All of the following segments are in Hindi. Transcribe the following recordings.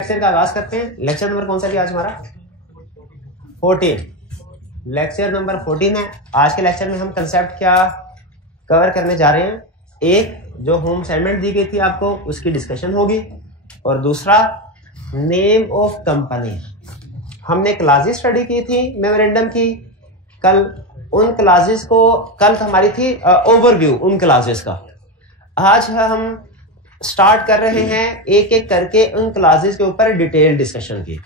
लेक्चर का आगाज करते हैं। लेक्चर नंबर कौन सा लिया आज हमारा? 14। लेक्चर नंबर 14 है। आज के लेक्चर में हम कंसेप्ट क्या कवर करने जा रहे हैं? एक जो होम असाइनमेंट दी गई थी आपको, उसकी डिस्कशन होगी, और दूसरा नेम ऑफ कंपनी। हमने क्लासेस स्टडी की थी मेमोरेंडम की कल। उन क्लासेस को कल हमारी थी ओवरव्यू उन क्लासेस का। आज हम स्टार्ट कर रहे हैं एक एक करके उन क्लासेस के ऊपर डिटेल डिस्कशन की।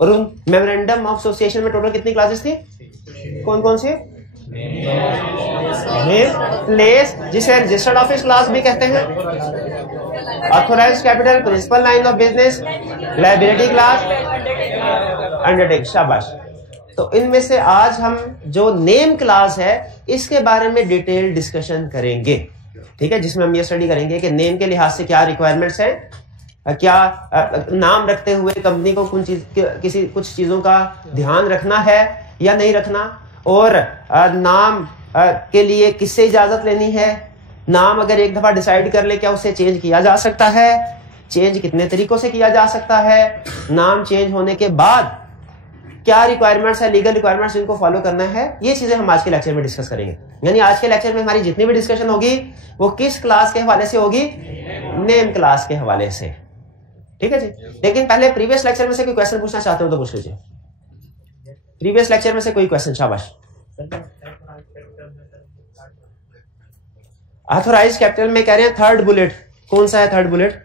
और उन मेमोरेंडम ऑफ एसोसिएशन में टोटल कितनी क्लासेस थी? कौन कौन सी? नेम, प्लेस, जिसे रजिस्टर्ड ऑफिस क्लास भी कहते हैं, authorised capital, principal line of business, liability clause, undertake. शाबाश। तो इनमें से आज हम जो नेम क्लास है इसके बारे में डिटेल डिस्कशन करेंगे, ठीक है, जिसमें हम ये स्टडी करेंगे कि नेम के लिहाज से क्या रिक्वायरमेंट्स हैं, क्या नाम रखते हुए कंपनी को कुछ चीजों का ध्यान रखना है या नहीं रखना, और नाम के लिए किससे इजाजत लेनी है, नाम अगर एक दफा डिसाइड कर ले क्या उसे चेंज किया जा सकता है, चेंज कितने तरीकों से किया जा सकता है, नाम चेंज होने के बाद क्या रिक्वायरमेंट्स है, लीगल रिक्वायरमेंट्स जिनको फॉलो करना है, ये चीजें हम आज के लेक्चर में डिस्कस करेंगे। यानी आज के लेक्चर में हमारी जितनी भी डिस्कशन होगी वो किस क्लास के हवाले से होगी? नेम क्लास के हवाले से, ठीक है जी। लेकिन पहले प्रीवियस लेक्चर में से कोई क्वेश्चन पूछना चाहते हो तो पूछ लीजिए। प्रीवियस लेक्चर में से कोई क्वेश्चन? शाबाश। ऑथोराइज्ड कैपिटल में कह रहे हैं थर्ड बुलेट, कौन सा है third bullet?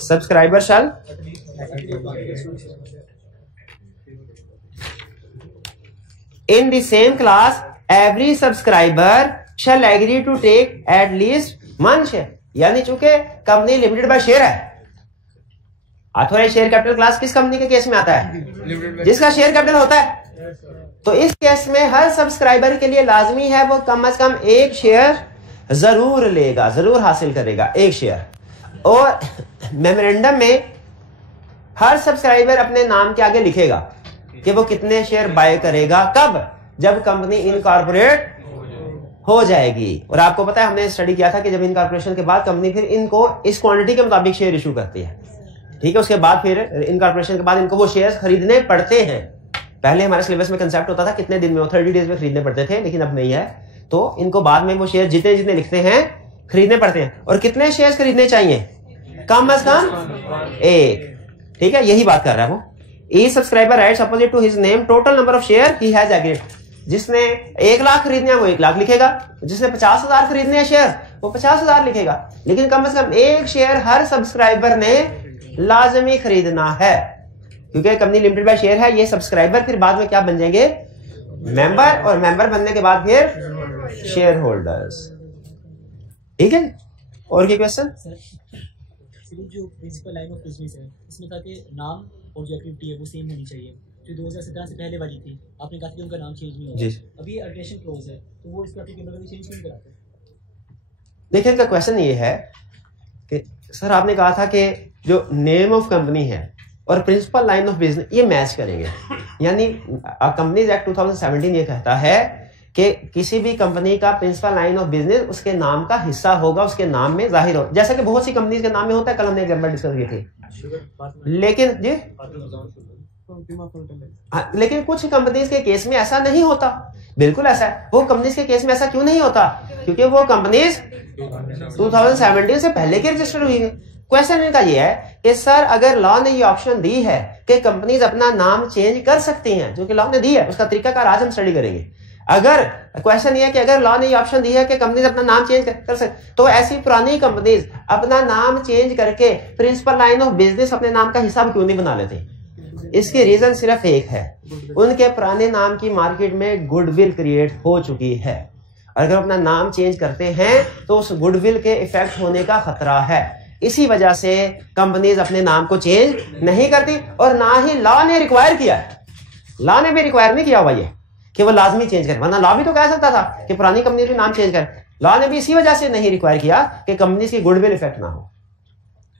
Subscriber shall in the same class every subscriber shall agree to take at least one share। यानी चूंकि कंपनी लिमिटेड बाय शेयर है, ऑथोराइज्ड शेयर कैपिटल क्लास किस कंपनी के केस में आता है? जिसका शेयर कैपिटल होता है। तो इस केस में हर सब्सक्राइबर के लिए लाजमी है वो कम से कम एक शेयर जरूर लेगा, जरूर हासिल करेगा एक शेयर। और मेमोरेंडम में हर सब्सक्राइबर अपने नाम के आगे लिखेगा कि वो कितने शेयर बाय करेगा, कब? जब कंपनी इनकॉर्पोरेट हो जाएगी। और आपको पता है हमने स्टडी किया था कि जब इनकॉर्पोरेशन के बाद कंपनी फिर इनको इस क्वांटिटी के मुताबिक शेयर इशू करती है, ठीक है। उसके बाद फिर इनकॉर्पोरेशन के बाद इनको वो शेयर खरीदने पड़ते हैं। पहले हमारे सिलेबस में कंसेप्ट होता था कितने दिन में, 30 डेज में खरीदने पड़ते थे, लेकिन अब नहीं है। तो इनको बाद में वो शेयर जितने जितने लिखते हैं खरीदने पड़ते हैं। और कितने शेयर खरीदने चाहिए? कम से कम एक, ठीक है, यही बात कर रहा है वो। Each subscriber writes opposite to his name total number of share he has agreed। जिसने 1 लाख खरीदने हैं वो 1 लाख लिखेगा, जिसने 50,000 खरीदने हैं शेयर वो 50,000 लिखेगा। लेकिन कम से कम एक शेयर हर सब्सक्राइबर ने लाजमी खरीदना है, क्योंकि कंपनी लिमिटेड बाय शेयर है। ये सब्सक्राइबर फिर बाद में क्या बन जाएंगे? मेंबर, और मेंबर बनने के बाद फिर शेयर होल्डर्स, ठीक है। और क्या क्वेश्चन? जो प्रिंसिपल लाइन ऑफ बिजनेस है इसमें कहा कि नाम और जो एक्टिविटी है वो सेम होनी चाहिए। जो 2017 से पहले वाली थी, आपने कहा कि उनका नाम चेंज नहीं होगा। अभी अल्टरेशन क्लोज है तो वो इसका एप्लीकेबल चेंज नहीं कराते। देखिए इनका क्वेश्चन ये है कि सर आपने कहा था कि जो नेम ऑफ कंपनी है और प्रिंसिपल लाइन ऑफ बिजनेस ये मैच करेंगे। यानी कंपनीज एक्ट 2017 ये कहता है कि किसी भी कंपनी का प्रिंसिपल लाइन ऑफ बिजनेस उसके नाम का हिस्सा होगा, उसके नाम में जाहिर हो, जैसा कि बहुत सी कंपनीज के नाम में होता है। कल हमने एग्जाम्पल डिस्कस की थी। लेकिन जी लेकिन कुछ कंपनीज के केस में ऐसा नहीं होता। बिल्कुल ऐसा है। वो कंपनीज के केस में ऐसा क्यों नहीं होता? क्योंकि वो कंपनीज 2017 से पहले के रजिस्टर हुई है। क्वेश्चन इनका ये है कि सर अगर लॉ ने ये ऑप्शन दी है कि कंपनीज अपना नाम चेंज कर सकती हैं, जो कि लॉ ने दी है, उसका तरीकाकार आज हम स्टडी करेंगे। अगर क्वेश्चन ये है कि अगर लॉ ने ये ऑप्शन दी है कि कंपनीज अपना नाम चेंज कर सकते, तो ऐसी पुरानी कंपनीज अपना नाम चेंज करके प्रिंसिपल लाइन ऑफ बिजनेस अपने नाम का हिस्सा क्यों नहीं बना लेते? इसकी रीजन सिर्फ एक है, उनके पुराने नाम की मार्केट में गुडविल क्रिएट हो चुकी है। अगर अपना नाम चेंज करते हैं तो उस गुडविल के इफेक्ट होने का खतरा है। इसी वजह से कंपनीज अपने नाम को चेंज नहीं करती, और ना ही लॉ ने रिक्वायर किया है। लॉ ने भी रिक्वायर नहीं किया हुआ ये कि वो लाजमी चेंज करे, वरना लॉ भी तो कह सकता था कि पुरानी कंपनी भी नाम चेंज करे। लॉ ने भी इसी वजह से नहीं रिक्वायर किया कि कंपनी की गुडविल इफेक्ट ना हो,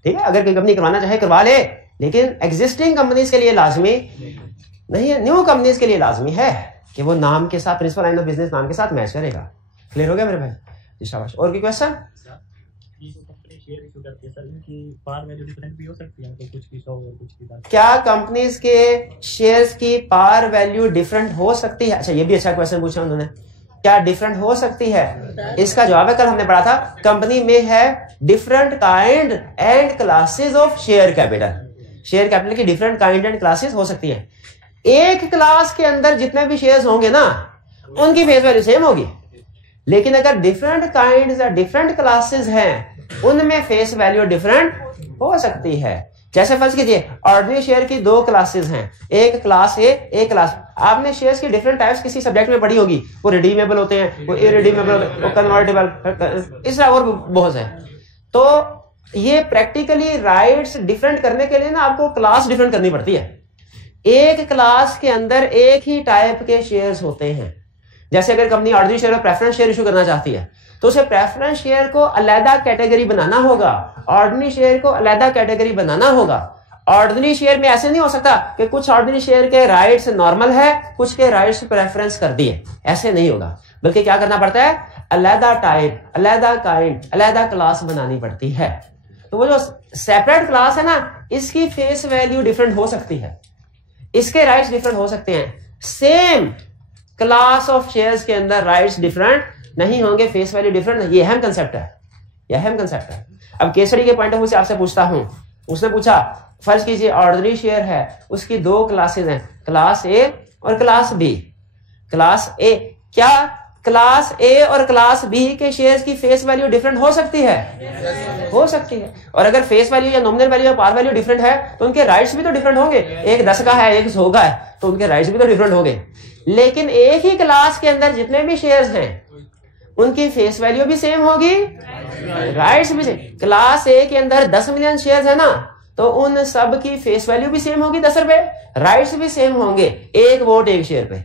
ठीक है। अगर कोई कंपनी करवाना चाहे करवा ले, लेकिन एग्जिस्टिंग कंपनीज के लिए लाजमी नहीं है, न्यू कंपनीज के लिए लाजमी है कि वो नाम के साथ, प्रिंसिपल लाइन ऑफ बिजनेस नाम के साथ मैच करेगा। क्लियर हो गया मेरे भाई जी? शाबाश। और कोई क्वेश्चन? शेयर इशू करती है सर, इनकी पार वैल्यू डिफरेंट भी हो सकती है, तो कुछ की 100 और कुछ की 10। क्या कंपनीज के शेयर्स की पार वैल्यू डिफरेंट हो सकती है? अच्छा, ये भी अच्छा क्वेश्चन पूछा उन्होंने, क्या डिफरेंट हो सकती है? इसका जवाब है, कल हमने पढ़ा था, कंपनी में है different kind and classes of share capital. Share capital की डिफरेंट काइंड एंड क्लासेस हो सकती है। एक क्लास के अंदर जितने भी शेयर्स होंगे ना, उनकी फेस वैल्यू सेम होगी, लेकिन अगर डिफरेंट काइंड या डिफरेंट क्लासेस हैं, उनमें फेस वैल्यू डिफरेंट हो सकती है। जैसे फर्ज कीजिए ऑर्डिनरी शेयर की 2 क्लासेस हैं, एक क्लास ए, एक क्लास। आपने शेयर्स की डिफरेंट टाइप्स किसी सब्जेक्ट में पढ़ी होगी, वो रिडीमेबल होते हैं, वो इरिडीमेबल होते हैं, वो कन्वर्टेबल, इस तरह और बहुत है। तो ये प्रैक्टिकली राइट्स डिफरेंट करने के लिए ना आपको क्लास डिफरेंट करनी पड़ती है। एक क्लास के अंदर एक ही टाइप के शेयर्स होते हैं। जैसे अगर कंपनी ऑर्डिनरी शेयर और प्रेफरेंस शेयर इशू करना चाहती है, तो उसे प्रेफरेंस शेयर को अलग कैटेगरी बनाना होगा, ऑर्डिनरी शेयर को अलग कैटेगरी बनाना होगा। ऑर्डिनरी शेयर में ऐसे नहीं हो सकता कि कुछ ऑर्डिनरी शेयर के राइट्स नॉर्मल है, कुछ के राइट्स प्रेफरेंस कर दिए, ऐसे नहीं होगा। बल्कि क्या करना पड़ता है, अलग टाइप, अलग काइंड, अलग क्लास बनानी पड़ती है। तो वो जो सेपरेट क्लास है ना, इसकी फेस वैल्यू डिफरेंट हो सकती है, इसके राइट्स डिफरेंट हो सकते हैं। सेम क्लास ऑफ शेयर्स के अंदर राइट्स डिफरेंट नहीं होंगे, फेस वैल्यू डिफरेंट। ये अहम कंसेप्ट है, ये अहम कंसेप्ट है। अब केस स्टडी के पॉइंट ऑफ व्यू से आपसे पूछता हूं, उसने पूछा फर्ज कीजिए ऑर्डिनरी शेयर है, उसकी 2 क्लासेस हैं, क्लास ए और क्लास बी। क्लास ए, क्या क्लास ए और क्लास बी के शेयर्स की फेस वैल्यू डिफरेंट हो सकती है? हो सकती है। और अगर फेस वैल्यू या नॉमिनल वैल्यू या पार वैल्यू डिफरेंट है, तो उनके राइट्स भी तो डिफरेंट होंगे। एक 10 का है, एक 100 का है, तो उनके राइट्स भी तो डिफरेंट होंगे। लेकिन एक ही क्लास के अंदर जितने भी शेयर्स हैं, उनकी फेस वैल्यू भी सेम होगी, राइट्स भी सेम। क्लास ए के अंदर 10 मिलियन शेयर्स है ना, तो उन सब की फेस वैल्यू भी सेम होगी 10 रुपए, राइट्स भी सेम होंगे, 1 वोट 1 शेयर पे।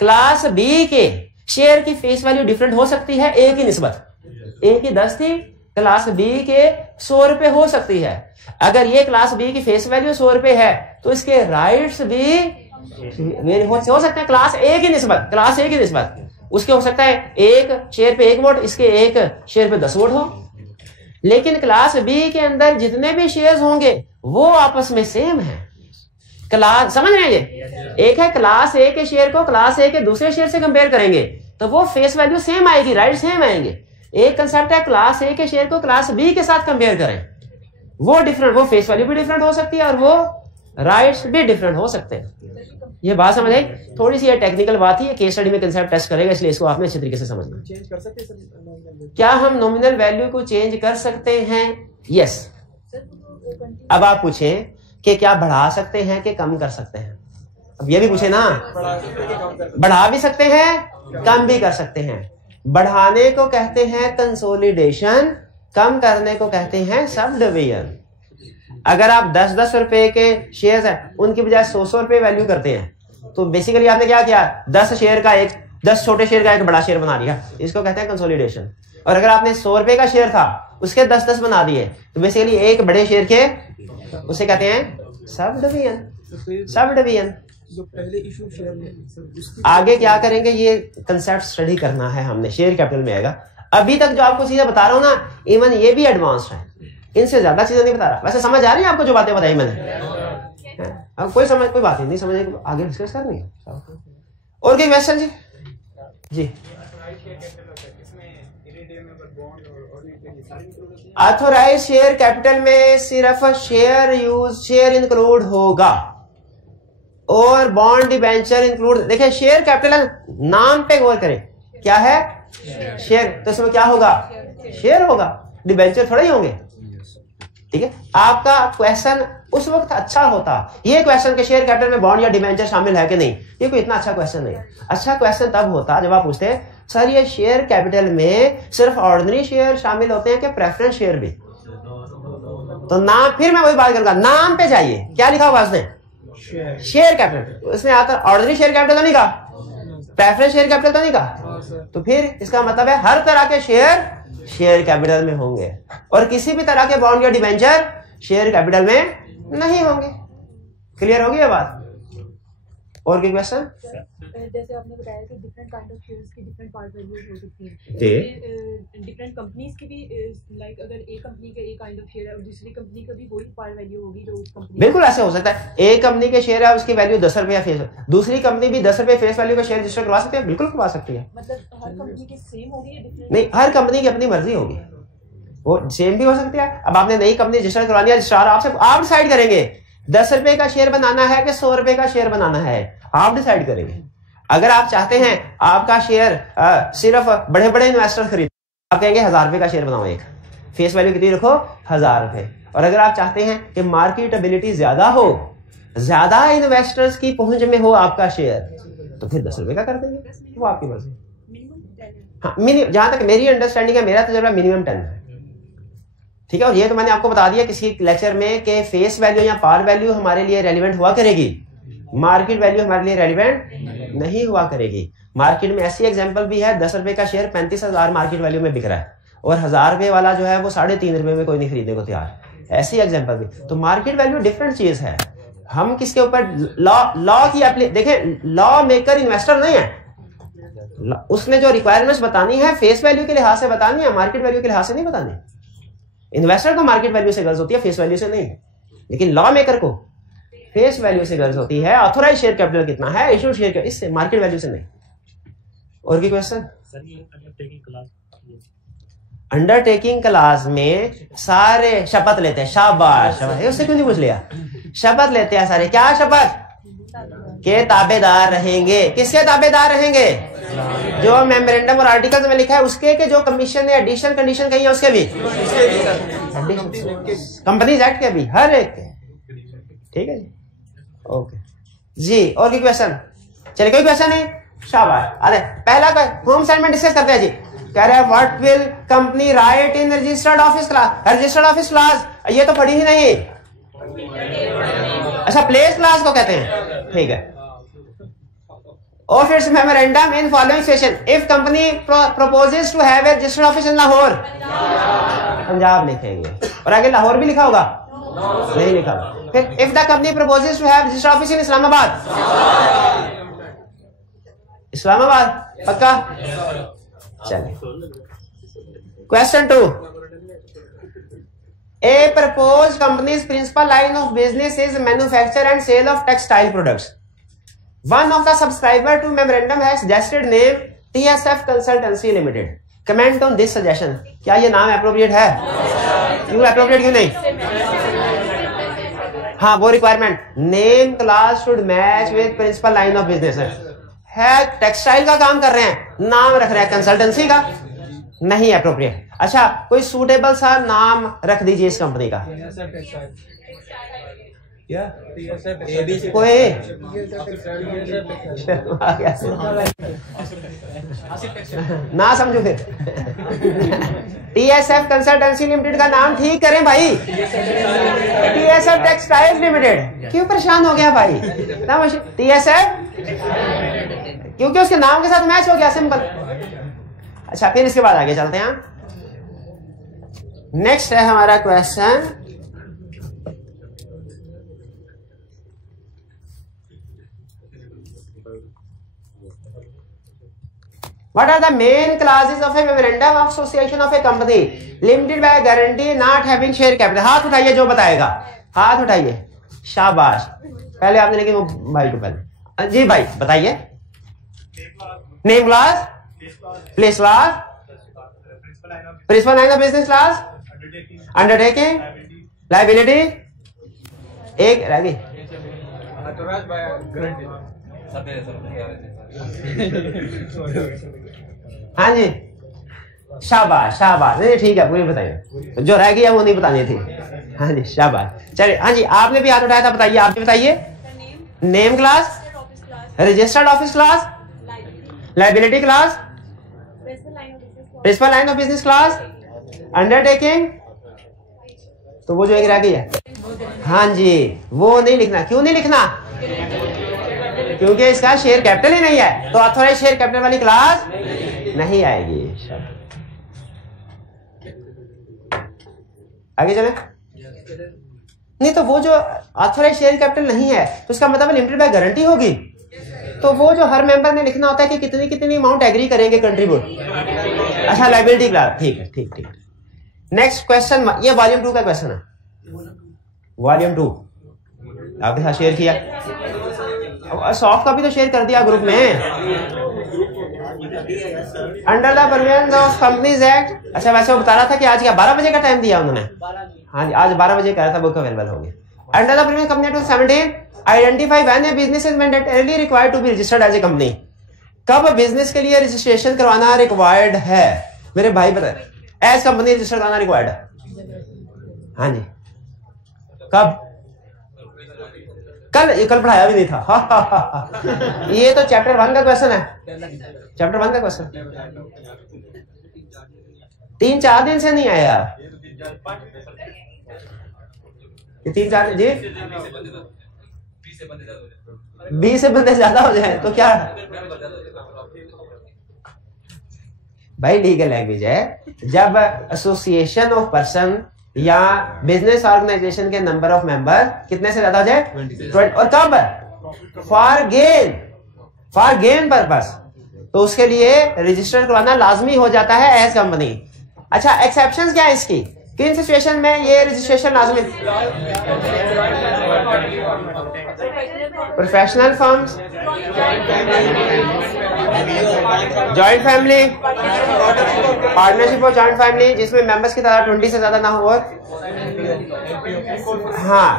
क्लास बी के शेयर की फेस वैल्यू डिफरेंट हो सकती है, ए की निस्बत, ए की 10 थी, क्लास बी के 100 रुपए हो सकती है। अगर ये क्लास बी की फेस वैल्यू 100 रुपए है, तो इसके राइट्स भी हो सकते हैं क्लास ए की निस्बत, क्लास ए की निस्बत। उसके हो सकता है 1 शेयर पे 1 वोट, इसके 1 शेयर पे 10 वोट हो। लेकिन क्लास बी के अंदर जितने भी शेयर्स होंगे वो आपस में सेम है। क्लास, समझ रहे हैं ये? एक है क्लास ए के शेयर को क्लास ए के दूसरे शेयर से कंपेयर करेंगे, तो वो फेस वैल्यू सेम आएगी, राइट सेम आएंगे। एक कंसेप्ट है क्लास ए के शेयर को क्लास बी के साथ कंपेयर करें, वो डिफरेंट, वो फेस वैल्यू भी डिफरेंट हो सकती है और वो राइट्स भी डिफरेंट हो सकते हैं। ये बात समझ आई? थोड़ी सी ये टेक्निकल बात ही है, केस स्टडी में कंसेप्ट टेस्ट करेगा, इसलिए इसको आपने अच्छे तरीके से समझना। चेंज कर सकते हैं? क्या हम नॉमिनल वैल्यू को चेंज कर सकते हैं? यस। अब आप पूछें कि क्या बढ़ा सकते हैं कि कम कर सकते हैं? अब ये भी पूछे ना, बढ़ा भी सकते हैं, कम भी कर सकते हैं। बढ़ाने को कहते हैं कंसोलिडेशन, कम करने को कहते हैं सब डिवीजन। अगर आप 10-10 रुपए के शेयर्स हैं, उनकी बजाय 100-100 रुपए वैल्यू करते हैं, तो बेसिकली आपने क्या किया, 10 शेयर का 10 छोटे शेयर का एक बड़ा शेयर बना लिया, इसको कहते हैं कंसोलिडेशन। और अगर आपने 100 रुपए का शेयर था, उसके 10-10 बना दिए, तो बेसिकली एक बड़े शेयर के, उसे कहते हैं सब डिवीजन, सब डिवीजन। जो पहले इशू शेयर में आगे क्या करेंगे, ये कंसेप्ट स्टडी करना है हमने, शेयर कैपिटल में आएगा। अभी तक जो आपको चीजें बता रहा हूं ना, इवन ये भी एडवांस्ड है, इनसे ज्यादा चीजें नहीं बता रहा। वैसे समझ आ रही है आपको जो बातें बताई मैंने? अब कोई बात ही नहीं समझ, आगे डिस्कस करनी है। और कोई क्वेश्चन जी? जी, ऑथोराइज शेयर कैपिटल में सिर्फ शेयर इंक्लूड होगा और बॉन्ड डिबेंचर इंक्लूड। देखिए शेयर कैपिटल नाम पे गौर करें, क्या है? शेयर। तो इसमें क्या होगा? शेयर होगा, डिबेंचर थोड़े ही होंगे। ठीक है, आपका क्वेश्चन उस वक्त अच्छा होता, ये क्वेश्चन के शेयर कैपिटल में बॉन्ड या डिबेंचर शामिल है कि नहीं, ये कोई इतना अच्छा क्वेश्चन नहीं है। अच्छा क्वेश्चन तब होता जब आप पूछते सर ये शेयर कैपिटल में सिर्फ ऑर्डिनरी शेयर शामिल होते हैं कि प्रेफरेंस शेयर भी? तो नाम, फिर मैं वही बात करूंगा, नाम पे जाइए, क्या लिखा हुआ उसने? Share capital. उसने आता ऑर्डिनरी शेयर कैपिटल तो नहीं कहा, प्रेफरेंस शेयर कैपिटल तो नहीं कहा, तो फिर इसका मतलब है हर तरह के शेयर कैपिटल में होंगे और किसी भी तरह के बॉन्ड या डिबेंचर शेयर कैपिटल में नहीं होंगे। क्लियर होगी ये बात? और कोई क्वेश्चन? जैसे आपने बताया कि डिफरेंट काइंड ऑफ शेयर्स की डिफरेंट पार्ट वैल्यूज हो सकती हैं, डिफरेंट कंपनीज की भी लाइक अगर एक कंपनी के एक काइंड ऑफ शेयर है और दूसरी कंपनी का भी वही पार्ट वैल्यू होगी जो उस कंपनी। बिल्कुल ऐसे हो सकता है, एक कंपनी के शेयर है उसकी वैल्यू 10 रुपया फेस, दूसरी कंपनी भी 10 रुपए फेस वैल्यू का शेयर रजिस्टर करवा सकते हैं, बिल्कुल करवा सकती है। मतलब हर कंपनी की सेम होगी या डिफरेंट? नहीं, हर कंपनी की अपनी मर्जी होगी, वो सेम भी हो सकती है। अब आपने नई कंपनी रजिस्टर करवानी है, रजिस्ट्रार आपसे आप डिसाइड करेंगे 10 रुपए का शेयर बनाना है कि 100 रुपए का शेयर बनाना है, आप डिसाइड करेंगे। अगर आप चाहते हैं आपका शेयर सिर्फ बड़े बड़े इन्वेस्टर खरीद, आप कहेंगे 1000 रुपए का शेयर बनाओ, एक फेस वैल्यू कितनी रखो 1000 रुपए। और अगर आप चाहते हैं कि मार्केटेबिलिटी ज्यादा हो, ज्यादा इन्वेस्टर्स की पहुंच में हो आपका शेयर, तो फिर 10 रुपए का कर देंगे, वो आपकी मर्जी। हाँ, जहां तक मेरी अंडरस्टैंडिंग है, मेरा तजुर्बा मिनिमम 10 है, ठीक है। और ये तो मैंने आपको बता दिया किसी लेक्चर में कि फेस वैल्यू या पार वैल्यू हमारे लिए रेलिवेंट हुआ करेगी, मार्केट वैल्यू हमारे लिए रेलिवेंट नहीं हुआ करेगी। मार्केट में ऐसी एग्जांपल भी है, 10 रुपए का शेयर 35,000 मार्केट वैल्यू में बिक रहा है और 1000 रुपए वाला जो है वो 3.5 रुपए में कोई नहीं खरीदने को तैयार, ऐसी एग्जांपल भी। तो मार्केट वैल्यू डिफरेंट चीज है। हम किसके ऊपर लॉ की देखें, लॉ मेकर इन्वेस्टर नहीं है, उसने जो रिक्वायरमेंट्स बतानी है फेस वैल्यू के लिहाज से बतानी है, मार्केट वैल्यू के लिहाज से नहीं बतानी। इन्वेस्टर को मार्केट वैल्यू से गर्ज होती है, फेस वैल्यू से नहीं। लेकिन लॉ मेकर को फेस वैल्यू से गर्ज होती है, ऑथोराइज शेयर कैपिटल कितना है, इशू शेयर कैपिटल, इससे मार्केट वैल्यू से नहीं। और भी क्वेश्चन? अंडरटेकिंग क्लास में सारे शपथ लेते हैं, शाबाश शाबाश, उससे क्यों नहीं पूछ लिया? शपथ लेते हैं सारे, क्या शपथ? के ताबेदार रहेंगे। किसके ताबेदार रहेंगे? जो मेमोरेंडम और आर्टिकल्स में लिखा है उसके, के जो कमीशन या एडिशनल कंडीशन कही है उसके भी, कंपनीज एक्ट के भी, हर एक के, ठीक है जी, ओके जी। और कोई क्वेश्चन? चलिए कोई क्वेश्चन है? शाबाश। अरे पहला होम असाइनमेंट डिस्कस करते हैं जी। कह रहे हैं what will company right in registered office class? Registered office class ये तो पढ़ी ही नहीं। अच्छा, प्लेस क्लास को कहते हैं, ठीक है। Of its memorandum in following situation, if company proposes to have a registered office in Lahore, Punjab लिखेंगे, और आगे लाहौर भी लिखा होगा? नहीं लिखा। फिर if the company proposes to have registered office in Islamabad, Islamabad पक्का? चलिए question 2, a proposed company's principal line of business is manufacture and sale of textile products. One of the subscriber to memorandum has suggested name TSF Consultancy Limited. Comment on this suggestion. क्या ये नाम अप्रोप्रिएट है? क्यों अप्रोप्रिएट, क्यों नहीं? हाँ, वो requirement, name clause should match with principal line of business है, टेक्सटाइल का काम कर रहे हैं, नाम रख रहे हैं कंसल्टेंसी का, नहीं अप्रोप्रिएट। अच्छा, कोई सूटेबल सा नाम रख दीजिए इस कंपनी का, कोई ना समझो फिर। TSF कंसल्टेंसी लिमिटेड का नाम ठीक करें भाई, TSF टेक्सटाइल लिमिटेड क्यों परेशान हो गया भाई? TSF क्योंकि उसके नाम के साथ मैच हो गया, सिंपल। अच्छा, फिर इसके बाद आगे चलते हैं। नेक्स्ट है हमारा question, What are the main clauses of a memorandum of association of a company limited by guarantee not having share capital? हाथ उठाइए जो बताएगा, हाथ उठाइए, शाबाश। पहले आपने, लेकिन वो भाई को पहले जी, भाई बताइए। Name clause, place clause, principal line of business clause, undertaking, liability, एक रह गई, हाँ जी, शाबाश शाबाश, नहीं ठीक है, पूरी बताइए, जो रह गई वो नहीं बतानी थी। हाँ जी शाबाश। चलिए, हाँ जी, आपने भी हाथ उठाया था, बताइए, आप भी बताइए। Name clause, registered office clause, liability clause, principal line of business clause, undertaking, तो वो जो एक रह गई है, हाँ जी, वो नहीं लिखना। क्यों नहीं लिखना? क्योंकि इसका शेयर कैपिटल ही नहीं है, तो ऑथोराइज शेयर कैपिटल वाली क्लास नहीं आएगी। आगे चले। नहीं तो वो जो ऑथोराइज शेयर कैपिटल नहीं है तो उसका मतलब लिमिटेड बाय गारंटी होगी, तो वो जो हर मेंबर ने लिखना होता है कि कितनी कितनी अमाउंट एग्री करेंगे कंट्रीब्यूट। अच्छा लायबिलिटी क्लास, ठीक है, ठीक ठीक। नेक्स्ट क्वेश्चन, ये वॉल्यूम 2 का क्वेश्चन है, वॉल्यूम 2 आपके साथ शेयर किया, सॉफ्ट कॉपी तो शेयर कर दिया ग्रुप में। Under the provisions of companies act, अच्छा वैसे वो बता रहा था कि आज क्या 12 बजे का टाइम दिया उन्होंने, हाँ जी आज 12 बजे कह रहा था, बुक अवेलेबल होगी। Under the provisions company act 17 identify when a business is mandatorily required to be registered as a company. कब बिजनेस के लिए रजिस्ट्रेशन करवाना रिक्वायर्ड है मेरे भाई, बता एज कंपनी रजिस्टर कराना रिक्वायर्ड है, हाँ जी कब? कल पढ़ाया भी नहीं था। ये तो चैप्टर 1 का क्वेश्चन है, चैप्टर 1 का क्वेश्चन 3-4 दिन से नहीं आया, 3-4 जी 20 से बंदे ज्यादा हो जाए तो क्या भाई, लीगल लैंग्वेज है। जब एसोसिएशन ऑफ पर्सन या बिजनेस ऑर्गेनाइजेशन के नंबर ऑफ मेंबर कितने से ज्यादा हो जाए 20, और कब? फॉर गेन पर्पस, तो उसके लिए रजिस्टर करवाना लाजमी हो जाता है एज कंपनी। अच्छा एक्सेप्शंस क्या है इसकी, किन सिचुएशन में ये रजिस्ट्रेशन लाजमी? Professional firms, joint family, partnership और जॉइंट फैमिली जिसमें मेंबर्स की तादाद 20 से ज्यादा ना हो, और हाँ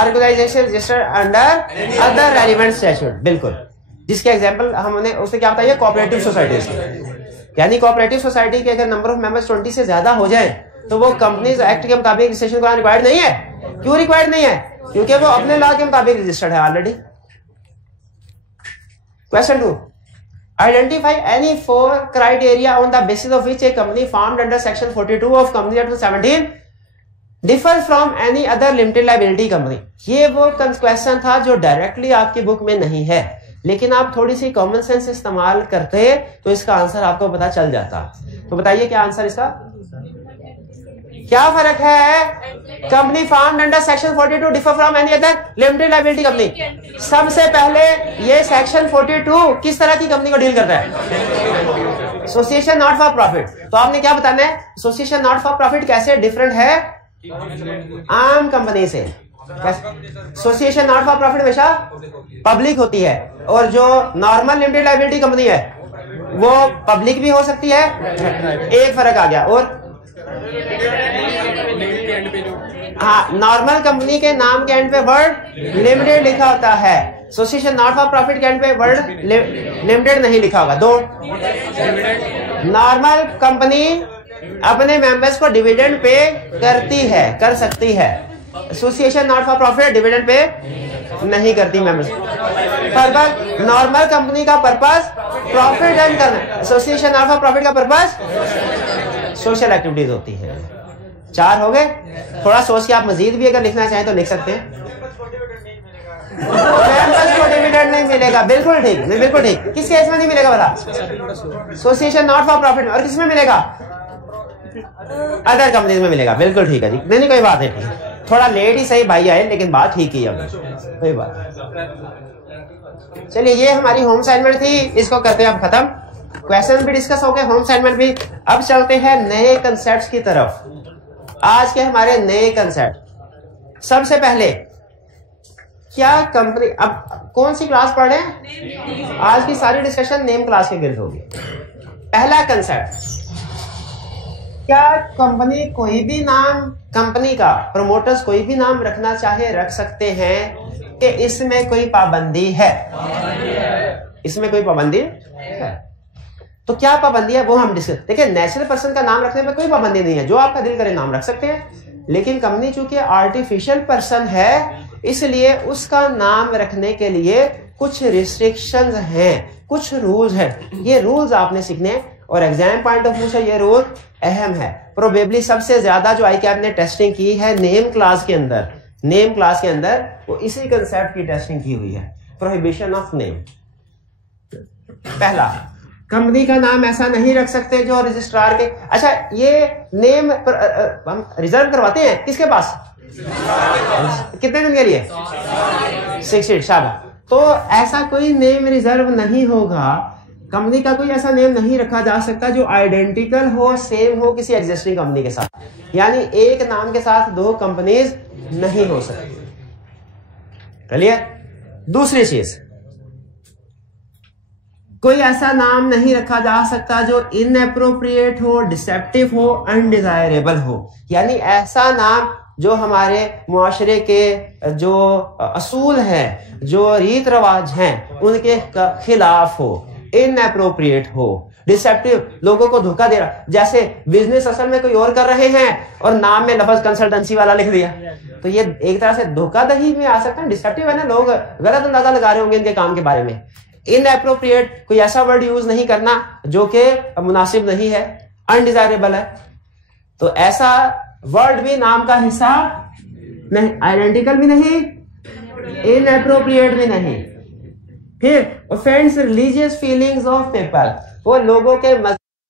organisation registered under other relevant statute, बिल्कुल, जिसके एग्जांपल हमने उससे क्या बताया, कोऑपरेटिव सोसाइटीज, यानी कोऑपरेटिव सोसाइटी के अगर नंबर ऑफ मेंबर्स 20 से ज्यादा हो जाए तो वो कंपनीज एक्ट के मुताबिक रजिस्ट्रेशन कराना रिक्वायर्ड नहीं है। क्यों रिक्वायर्ड नहीं है? क्योंकि वो अपने लॉ के मुताबिक रजिस्टर्ड है already. Question 2, identify any 4 criteria on the basis of which A company formed under section 42 of company act 17 differ from any other limited liability company. ये वो क्वेश्चन था जो डायरेक्टली आपकी बुक में नहीं है, लेकिन आप थोड़ी सी कॉमन सेंस इस्तेमाल करते तो इसका आंसर आपको पता चल जाता। तो बताइए क्या आंसर इसका, क्या फर्क है? Company formed under section 42 differ from any other limited liability company. सबसे पहले ये सेक्शन 42 किस तरह की कंपनी को डील करता है? Association not for profit. तो आपने क्या बताना है, एसोसिएशन नॉट फॉर प्रॉफिट कैसे डिफरेंट है आम कंपनी से? एसोसिएशन नॉट फॉर प्रॉफिट हमेशा पब्लिक होती है, और जो नॉर्मल लिमिटेड लायबिलिटी कंपनी है वो पब्लिक भी हो सकती है, एक फर्क आ गया। और हाँ, नॉर्मल कंपनी के नाम के एंड पे वर्ड लिमिटेड लिखा होता है, एसोसिएशन नॉट फॉर प्रॉफिट के एंड पे वर्ड लिमिटेड नहीं लिखा होगा। 2, नॉर्मल कंपनी अपने मेंबर्स को डिविडेंड पे करती है, कर सकती है, association not for profit dividend pay नहीं करती मेंबर्स। पर्पस, नॉर्मल कंपनी का पर्पस प्रॉफिट अर्न करना, एसोसिएशन नॉट फॉर प्रॉफिट का पर्पस सोशल एक्टिविटीज होती है। 4 हो गए। थोड़ा सोच के आप मजीद भी अगर लिखना चाहें तो लिख सकते हैं। मेंबर्स को डिविडेंड नहीं मिलेगा, बिल्कुल ठीक, नहीं बिल्कुल ठीक। किस केस में नहीं मिलेगा बता? एसोसिएशन नॉट फॉर प्रॉफिट में। और किस में मिलेगा? अदर कंपनीज में मिलेगा, बिल्कुल ठीक है जी। नहीं कोई बात नहीं, थोड़ा लेट ही सही भाई आए, लेकिन बात ठीक ही है, कोई बात। चलिए ये हमारी होम असाइनमेंट थी, इसको करते हैं अब खत्म। क्वेश्चन भी डिस्कस हो गए, होम असाइनमेंट भी। अब चलते हैं नए कंसेप्ट्स की तरफ। आज के हमारे नए कंसेप्ट, सबसे पहले क्या कंपनी, अब कौन सी क्लास पढ़ रहे हैं? आज की सारी डिस्कशन नेम क्लास के गिर्द होगी। पहला कंसेप्ट, क्या कंपनी कोई भी नाम, कंपनी का प्रमोटर्स कोई भी नाम रखना चाहे रख सकते हैं कि इसमें कोई पाबंदी है? इसमें कोई पाबंदी है? तो क्या पाबंदी है वो हम डिस्कस। देखिए नेचुरल पर्सन का नाम रखने में कोई पाबंदी नहीं है, जो आपका दिल करे नाम रख सकते हैं, लेकिन कंपनी चूंकि आर्टिफिशियल पर्सन है इसलिए उसका नाम रखने के लिए कुछ रिस्ट्रिक्शंस हैं, कुछ रूल्स हैं। ये रूल्स आपने सीखने, और एग्जाम पॉइंट ऑफ व्यू से ये रूल अहम है। प्रोबेबली सबसे ज्यादा जो आईकैप ने टेस्टिंग की है नेम क्लास के अंदर, नेम क्लास के अंदर वो इसी कंसेप्ट की टेस्टिंग की हुई है, प्रोहिबिशन ऑफ नेम। पहला, कंपनी का नाम ऐसा नहीं रख सकते जो रजिस्ट्रार के, अच्छा ये नेम हम रिजर्व करवाते हैं किसके पास? कितने दिन के लिए? 6 शाबाश। तो ऐसा कोई नेम रिजर्व नहीं होगा, कंपनी का कोई ऐसा नेम नहीं रखा जा सकता जो आइडेंटिकल हो, सेम हो किसी एग्जिस्टिंग कंपनी के साथ। यानी एक नाम के साथ दो कंपनीज नहीं हो सकती। क्लियर? दूसरी चीज, कोई ऐसा नाम नहीं रखा जा सकता जो इनएप्रोप्रिएट हो, डिसेप्टिव हो, अनडिजायरेबल हो। यानी ऐसा नाम जो हमारे मुआशरे के जो असूल हैं, जो रीत रिवाज हैं, उनके खिलाफ हो, इनएप्रोप्रिएट हो, डिसेप्टिव, लोगों को धोखा दे रहा। जैसे बिजनेस असल में कोई और कर रहे हैं और नाम में लफ्ज कंसल्टेंसी वाला लिख दिया, तो ये एक तरह से धोखाधड़ी में आ सकता है, डिसेप्टिव है ना, लोग गलत अंदाजा लगा रहे होंगे इनके काम के बारे में। इनएप्रोप्रिएट, कोई ऐसा वर्ड यूज नहीं करना जो कि मुनासिब नहीं है, अनडिजायरेबल है, तो ऐसा वर्ड भी नाम का हिस्सा नहीं, आइडेंटिकल भी नहीं, इनएप्रोप्रिएट भी नहीं। फिर offends religious feelings of people, वो लोगों के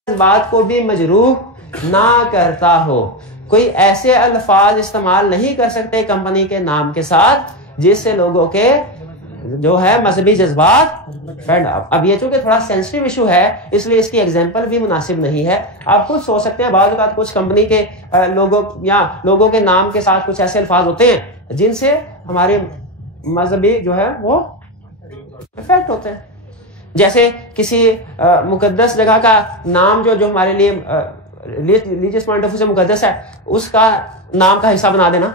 बात को भी मजरूह ना करता हो। कोई ऐसे अल्फाज इस्तेमाल नहीं कर सकते कंपनी के नाम के साथ जिससे लोगों के जो है मजहबी जज्बात फ्रेंड। अब ये चूंकि थोड़ा सेंसिटिव इशू है इसलिए इसकी एग्जांपल भी मुनासिब नहीं है। आप खुद सोच सकते हैं बाज़ औक़ात कुछ कंपनी के लोगों या लोगों के नाम के साथ कुछ ऐसे अल्फाज होते हैं जिनसे हमारे मजहबी जो है वो इफेक्ट होते हैं। जैसे किसी मुकद्दस जगह का नाम जो हमारे लिए रिलीजियस पॉइंट ऑफ व्यू से मुकद्दस है, उसका नाम का हिस्सा बना देना,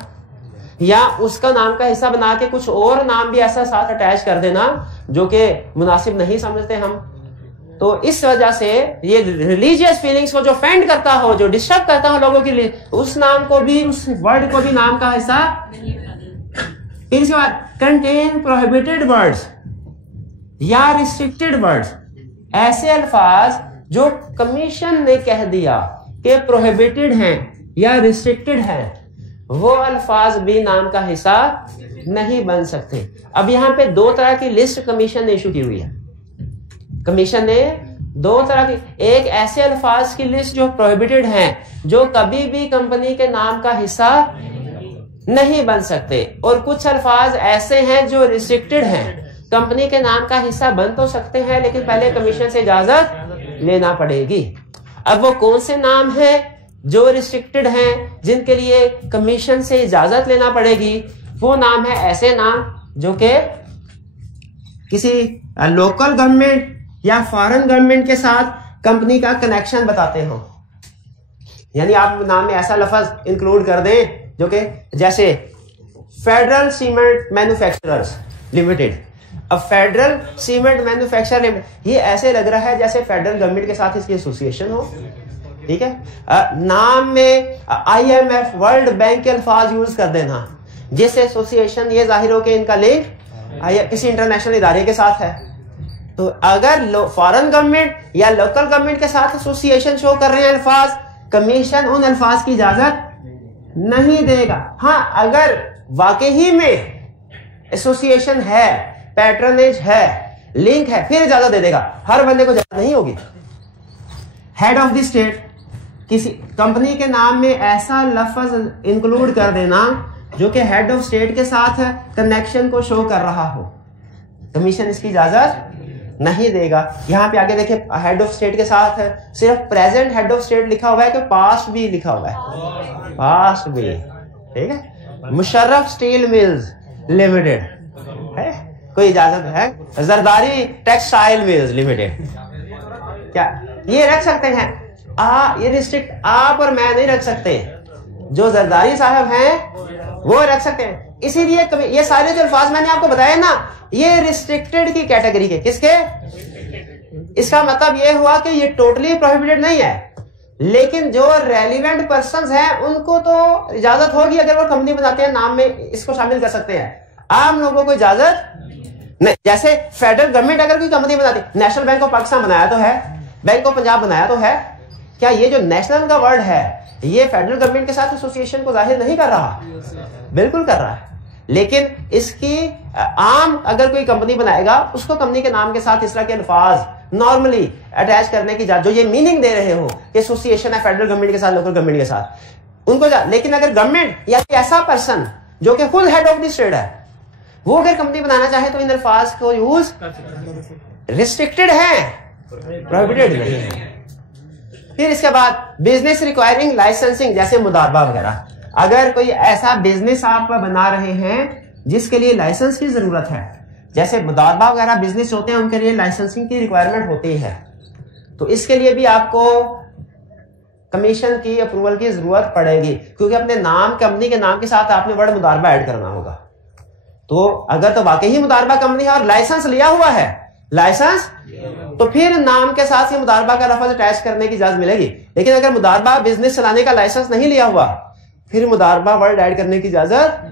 या उसका नाम का हिस्सा बना के कुछ और नाम भी ऐसा साथ अटैच कर देना जो कि मुनासिब नहीं समझते हम। तो इस वजह से ये रिलीजियस फीलिंग्स को जो ऑफेंड करता हो, जो डिस्टर्ब करता हो लोगों के लिए, उस नाम को भी, उस वर्ड को भी नाम का हिस्सा। फिर इसके बाद कंटेन प्रोहिबिटेड वर्ड्स या रिस्ट्रिक्टेड वर्ड्स, ऐसे अल्फाज जो कमीशन ने कह दिया कि प्रोहिबिटेड हैं या रिस्ट्रिक्टेड हैं, वो अल्फाज भी नाम का हिस्सा नहीं बन सकते। अब यहां पे दो तरह की लिस्ट कमीशन ने इशू की हुई है। कमीशन ने दो तरह की, एक ऐसे अल्फाज की लिस्ट जो प्रोहिबिटेड हैं, जो कभी भी कंपनी के नाम का हिस्सा नहीं बन सकते, और कुछ अल्फाज ऐसे हैं जो रिस्ट्रिक्टेड हैं, कंपनी के नाम का हिस्सा बन तो सकते हैं लेकिन पहले कमीशन से इजाजत लेना पड़ेगी। अब वो कौन से नाम हैं जो रिस्ट्रिक्टेड हैं, जिनके लिए कमीशन से इजाजत लेना पड़ेगी? वो नाम है ऐसे नाम जो कि किसी लोकल गवर्नमेंट या फॉरेन गवर्नमेंट के साथ कंपनी का कनेक्शन बताते हो। यानी आप नाम में ऐसा लफ्ज इंक्लूड कर दें जो कि जैसे फेडरल सीमेंट मैन्युफैक्चरर्स लिमिटेड। अब फेडरल सीमेंट मैन्युफैक्चरर लिमिटेड, ये ऐसे लग रहा है जैसे फेडरल गवर्नमेंट के साथ इसकी एसोसिएशन हो। ठीक है, नाम में IMF, वर्ल्ड बैंक के अल्फाज यूज कर देना जिस एसोसिएशन ये जाहिर हो कि इनका लिंक किसी इंटरनेशनल इदारे के साथ है। तो अगर फॉरेन गवर्नमेंट या लोकल गवर्नमेंट के साथ एसोसिएशन शो कर रहे हैं अल्फाज, कमीशन उन अल्फाज की इजाजत नहीं देगा। हाँ, अगर वाकई में एसोसिएशन है, पैट्रनेज है, लिंक है, फिर इजाजत दे देगा। हर बंदे को इजाजत नहीं होगी। हेड ऑफ द स्टेट, किसी कंपनी के नाम में ऐसा लफ्ज इंक्लूड कर देना जो कि हेड ऑफ स्टेट के साथ कनेक्शन को शो कर रहा हो, कमीशन इसकी इजाजत नहीं देगा। यहां पे आगे देखिए, हेड ऑफ स्टेट के साथ सिर्फ प्रेजेंट हेड ऑफ स्टेट लिखा हुआ है कि पास्ट भी लिखा हुआ है? पास्ट भी, ठीक है। मुशर्रफ स्टील मिल्स लिमिटेड है, कोई इजाजत है? जरदारी टेक्सटाइल मिल्स लिमिटेड, क्या ये रख सकते हैं? ये रिस्ट्रिक्ट आप और मैं नहीं रख सकते, जो जरदारी साहब हैं वो रख सकते हैं। इसीलिए ये सारे जो अल्फाज मैंने आपको बताया ना, ये रिस्ट्रिक्टेड की कैटेगरी के, किसके? इसका मतलब ये हुआ कि ये टोटली प्रोहिबिटेड नहीं है, लेकिन जो रेलिवेंट पर्संस हैं उनको तो इजाजत होगी। अगर वो कंपनी बनाते हैं नाम में इसको शामिल कर सकते हैं, आम लोगों को इजाजत नहीं। जैसे फेडरल गवर्नमेंट अगर कोई कंपनी बनाती, नेशनल बैंक ऑफ पाकिस्तान बनाया तो है, बैंक ऑफ पंजाब बनाया तो है, क्या ये जो नेशनल का वर्ड है ये फेडरल गवर्नमेंट के साथ एसोसिएशन को जाहिर नहीं कर रहा? बिल्कुल कर रहा है। लेकिन इसकी आम अगर कोई कंपनी बनाएगा, उसको कंपनी के नाम के साथ इस तरह के अल्फाज नॉर्मली अटैच करने की जो ये मीनिंग दे रहे हो कि एसोसिएशन है फेडरल गवर्नमेंट के साथ, लोकल गवर्नमेंट के साथ, उनको लेकिन अगर गवर्नमेंट या ऐसा पर्सन जो कि खुद हेड ऑफ द स्टेट है, वो अगर कंपनी बनाना चाहे तो इन अल्फाज को यूज रिस्ट्रिक्टेड है, प्रोहिबिटेड नहीं है। फिर इसके बाद बिजनेस रिक्वायरिंग लाइसेंसिंग, जैसे मुदारबा वगैरह। अगर कोई ऐसा बिजनेस आप बना रहे हैं जिसके लिए लाइसेंस की जरूरत है, जैसे मुदारबा वगैरह बिजनेस होते हैं, उनके लिए लाइसेंसिंग की रिक्वायरमेंट होती है, तो इसके लिए भी आपको कमीशन की अप्रूवल की जरूरत पड़ेगी, क्योंकि अपने नाम, कंपनी के नाम के साथ आपने वर्ड मुदारबा ऐड करना होगा। तो अगर तो वाकई ही मुदारबा कंपनी है और लाइसेंस लिया हुआ है, लाइसेंस, तो फिर नाम के साथ ही मुदारबा का लफ्ज अटैच करने की इजाजत मिलेगी। लेकिन अगर मुदारबा बिजनेस चलाने का लाइसेंस नहीं लिया हुआ, फिर मुदारबा वर्ड ऐड करने की इजाजत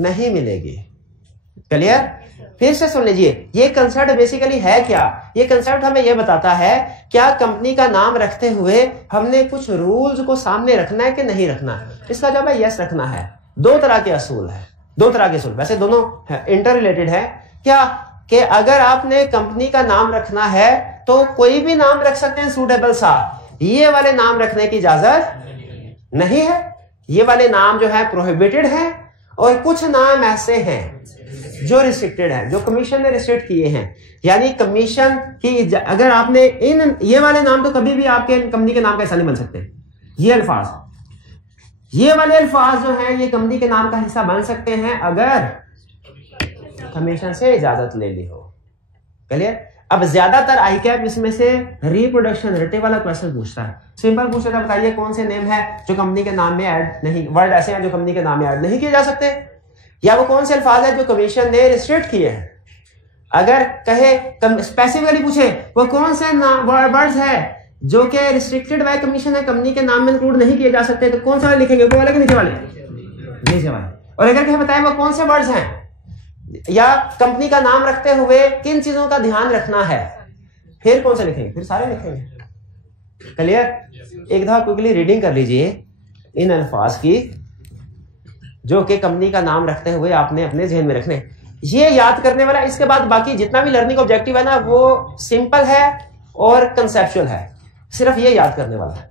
नहीं मिलेगी। क्लियर? फिर से सुन लीजिए, ये कंसेप्ट बेसिकली है क्या? ये कंसेप्ट हमें ये बताता है क्या कंपनी का नाम रखते हुए हमने कुछ रूल्स को सामने रखना है कि नहीं रखना है। इसका जवाब है यस, रखना है। दो तरह के असूल है, दो तरह के असूल, वैसे दोनों इंटर रिलेटेड है। क्या कि अगर आपने कंपनी का नाम रखना है तो कोई भी नाम रख सकते हैं सूटेबल सा, ये वाले नाम रखने की इजाजत नहीं है। ये वाले नाम जो है प्रोहिबिटेड है, और कुछ नाम ऐसे हैं जो रिस्ट्रिक्टेड है, जो कमीशन ने रिस्ट्रिक्ट किए हैं। यानी कमीशन की अगर आपने ये वाले नाम तो कभी भी आपके कंपनी के नाम का हिस्सा नहीं बन सकते। ये अल्फाज, ये वाले अल्फाज जो हैं, ये कंपनी के नाम का हिस्सा बन सकते हैं अगर कमीशन से इजाजत ले ली हो। क्लियर? अब ज्यादातर आईकैप इसमें से रिप्रोडक्शन रेटे वाला क्वेश्चन पूछता है। सिंपल पूछता है, बताइए कौन से नेम है जो कंपनी के नाम में ऐड नहीं, वर्ड ऐसे हैं जो कंपनी के नाम में ऐड नहीं किए जा सकते, या वो कौन से अल्फाज है जो कमीशन ने रिस्ट्रिक्ट किए हैं। अगर कहे स्पेसिफिकली पूछे वो कौन से वर्ड्स है जो कि रिस्ट्रिक्टेड बाय कमीशन है, कंपनी के नाम में इंक्लूड नहीं किए जा सकते, तो कौन सा लिखेंगे? ऊपर वाले के नीचे वाले? नीचे वाले। और अगर कहे बताए वो कौन से वर्ड्स हैं या कंपनी का नाम रखते हुए किन चीजों का ध्यान रखना है, फिर कौन से लिखेंगे? फिर सारे लिखेंगे। क्लियर? एक दफा क्विकली रीडिंग कर लीजिए इन अल्फाज की जो कि कंपनी का नाम रखते हुए आपने अपने जहन में रखने, ये याद करने वाला। इसके बाद बाकी जितना भी लर्निंग ऑब्जेक्टिव है ना, वो सिंपल है और कंसेप्चुअल है, सिर्फ ये याद करने वाला है।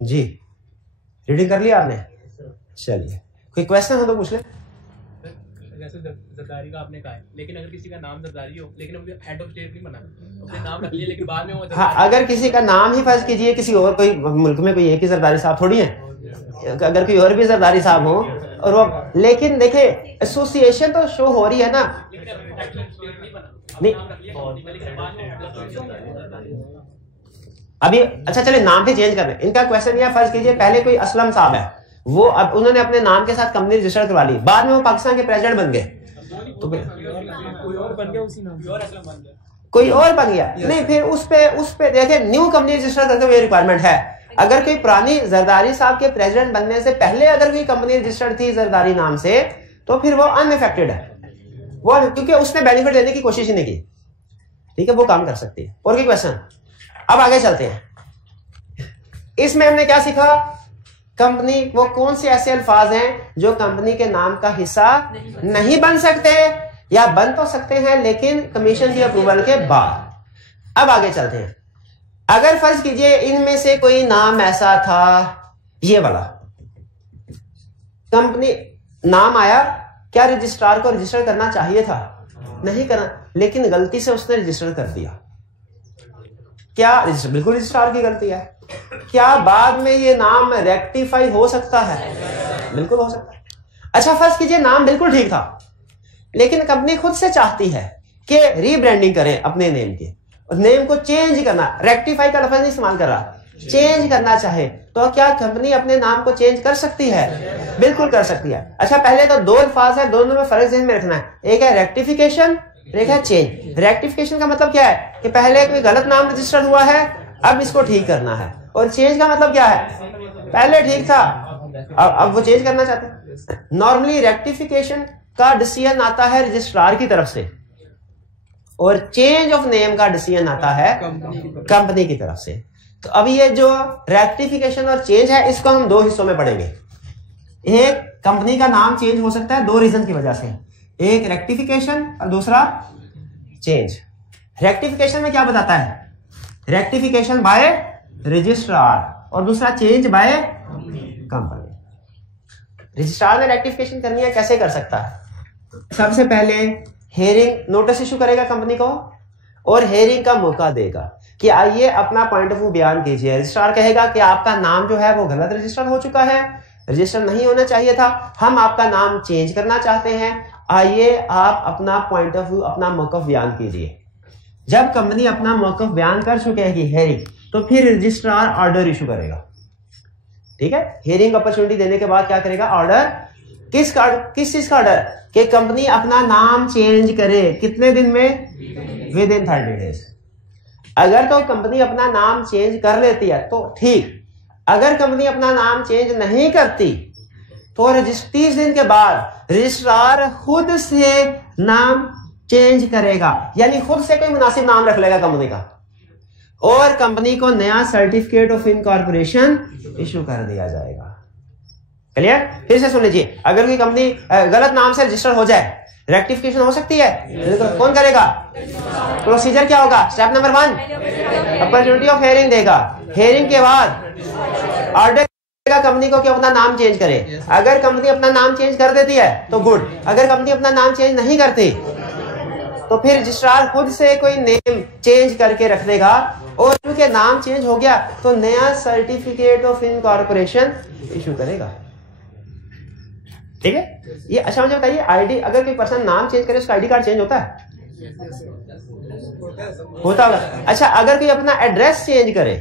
जी, रीडिंग कर लिया आपने? चलिए, कोई क्वेश्चन हो तो पूछ ले। जैसे जरदारी का आपने कहा है, लेकिन अगर किसी का नाम जरदारी हो लेकिन वो हेड ऑफ स्टेट नहीं बना, उसने नाम रख लिया लेकिन बाद में वो हाँ, अगर किसी का नाम ही फर्ज कीजिए, किसी और कोई मुल्क में कोई एक ही जरदारी साहब थोड़ी है, अगर कोई और भी जरदारी साहब हो और वो, लेकिन देखे एसोसिएशन तो शो हो रही है ना। नहीं अभी अच्छा चले नाम भी चेंज कर रहे हैं। इनका क्वेश्चन यह फर्ज कीजिए पहले कोई असलम साहब है, वो अब उन्होंने अपने नाम के साथ कंपनी रजिस्टर करवा ली, बाद में वो पाकिस्तान के प्रेसिडेंट बन गए, तो कोई और बन गया उसी नाम से, कोई और बन गया नहीं, फिर उस पे देखे न्यू कंपनी रजिस्टर करते हुए रिक्वायरमेंट है। अगर कोई पुरानी जरदारी साहब के प्रेसिडेंट बनने से पहले अगर कोई कंपनी रजिस्टर्ड थी जरदारी नाम से, तो फिर वो अनइफेक्टेड है, वो क्योंकि उसने बेनिफिट लेने की कोशिश ही नहीं की। ठीक है, वो काम कर सकती है। और कोई क्वेश्चन? अब आगे चलते हैं। इसमें हमने क्या सीखा? कंपनी वो कौन से ऐसे अल्फाज हैं जो कंपनी के नाम का हिस्सा नहीं बन सकते, या बन तो सकते हैं लेकिन कमीशन की अप्रूवल के बाद। अब आगे चलते हैं। अगर फर्ज कीजिए इनमें से कोई नाम ऐसा था, ये वाला कंपनी नाम आया, क्या रजिस्ट्रार को रजिस्टर करना चाहिए था? नहीं करना, लेकिन गलती से उसने रजिस्टर कर दिया, क्या बिल्कुल रजिस्ट्रार की गलती है? क्या बाद में ये नाम रेक्टिफाई हो सकता है? बिल्कुल हो सकता है। अच्छा फर्ज कीजिए नाम बिल्कुल ठीक था, लेकिन कंपनी खुद से चाहती है कि रीब्रांडिंग करें अपने नेम के, नेम को चेंज करना, रेक्टिफाई का लफ्ज नहीं इस्तेमाल कर रहा, चेंज करना चाहे, तो क्या कंपनी अपने नाम को चेंज कर सकती है? बिल्कुल कर सकती है। अच्छा पहले तो दो अल्फाज है, दोनों में फर्क ध्यान में रखना है, एक है रेक्टिफिकेशन, एक है चेंज। रेक्टिफिकेशन का मतलब क्या है कि पहले कोई गलत नाम रजिस्टर हुआ है, अब इसको ठीक करना है। और चेंज का मतलब क्या है? पहले ठीक था, अब वो चेंज करना चाहते हैं। नॉर्मली रेक्टिफिकेशन का डिसीजन आता है रजिस्ट्रार की तरफ से, और चेंज ऑफ नेम का डिसीजन आता है कंपनी की तरफ से। तो अब ये जो रेक्टिफिकेशन और चेंज है इसको हम दो हिस्सों में पढ़ेंगे। एक, कंपनी का नाम चेंज हो सकता है दो रीजन की वजह से, एक रेक्टिफिकेशन और दूसरा चेंज। रेक्टिफिकेशन में क्या बताता है? रेक्टिफिकेशन बाय रजिस्ट्रार और दूसरा चेंज बाय कंपनी। रजिस्ट्रार ने रेक्टिफिकेशन करनी है, कैसे कर सकता है? सबसे पहले हेयरिंग नोटिस इशू करेगा कंपनी को और हेयरिंग का मौका देगा कि आइए अपना पॉइंट ऑफ व्यू बयान कीजिए। रजिस्ट्रार कहेगा कि आपका नाम जो है वो गलत रजिस्टर हो चुका है, रजिस्टर नहीं होना चाहिए था, हम आपका नाम चेंज करना चाहते हैं, आइए आप अपना पॉइंट ऑफ व्यू, अपना मौकफ बयान कीजिए। जब कंपनी अपना मौकफ बयान कर चुकेगी हेयरिंग, तो फिर रजिस्ट्रार ऑर्डर इशू करेगा। ठीक है, हेयरिंग अपॉर्चुनिटी देने के बाद क्या करेगा? ऑर्डर। किस चीज का ऑर्डर? कि कंपनी अपना नाम चेंज करे। कितने दिन में? With in 30 days. अगर तो कंपनी अपना नाम चेंज कर लेती है तो ठीक, अगर कंपनी अपना नाम चेंज नहीं करती तो 30 दिन के बाद रजिस्ट्रार खुद से नाम चेंज करेगा, यानी खुद से कोई मुनासिब नाम रख लेगा कंपनी का, और कंपनी को नया सर्टिफिकेट ऑफ इनकॉर्पोरेशन इशू कर दिया जाएगा। क्लियर? फिर से सुन लीजिए, अगर कोई कंपनी गलत नाम से रजिस्टर हो जाए, रेक्टिफिकेशन हो सकती है, कौन करेगा? प्रोसीजर क्या होगा? Step number 1, opportunity of hearing देगा। हेयरिंग के बाद ऑर्डर देगा कंपनी को कि अपना नाम चेंज करे। अगर कंपनी अपना नाम चेंज कर देती है तो गुड, अगर कंपनी अपना नाम चेंज नहीं करती तो फिर रजिस्ट्रार खुद से कोई नेम चेंज करके रख देगा, और क्योंकि नाम चेंज हो गया तो नया सर्टिफिकेट ऑफ इनकॉर्पोरेशन इशू करेगा। ठीक है, ये अच्छा मुझे बताइए, आईडी, अगर कोई पर्सन नाम चेंज करे उसका आईडी कार्ड चेंज होता है? होता होगा। अच्छा, अगर कोई अपना एड्रेस चेंज करे,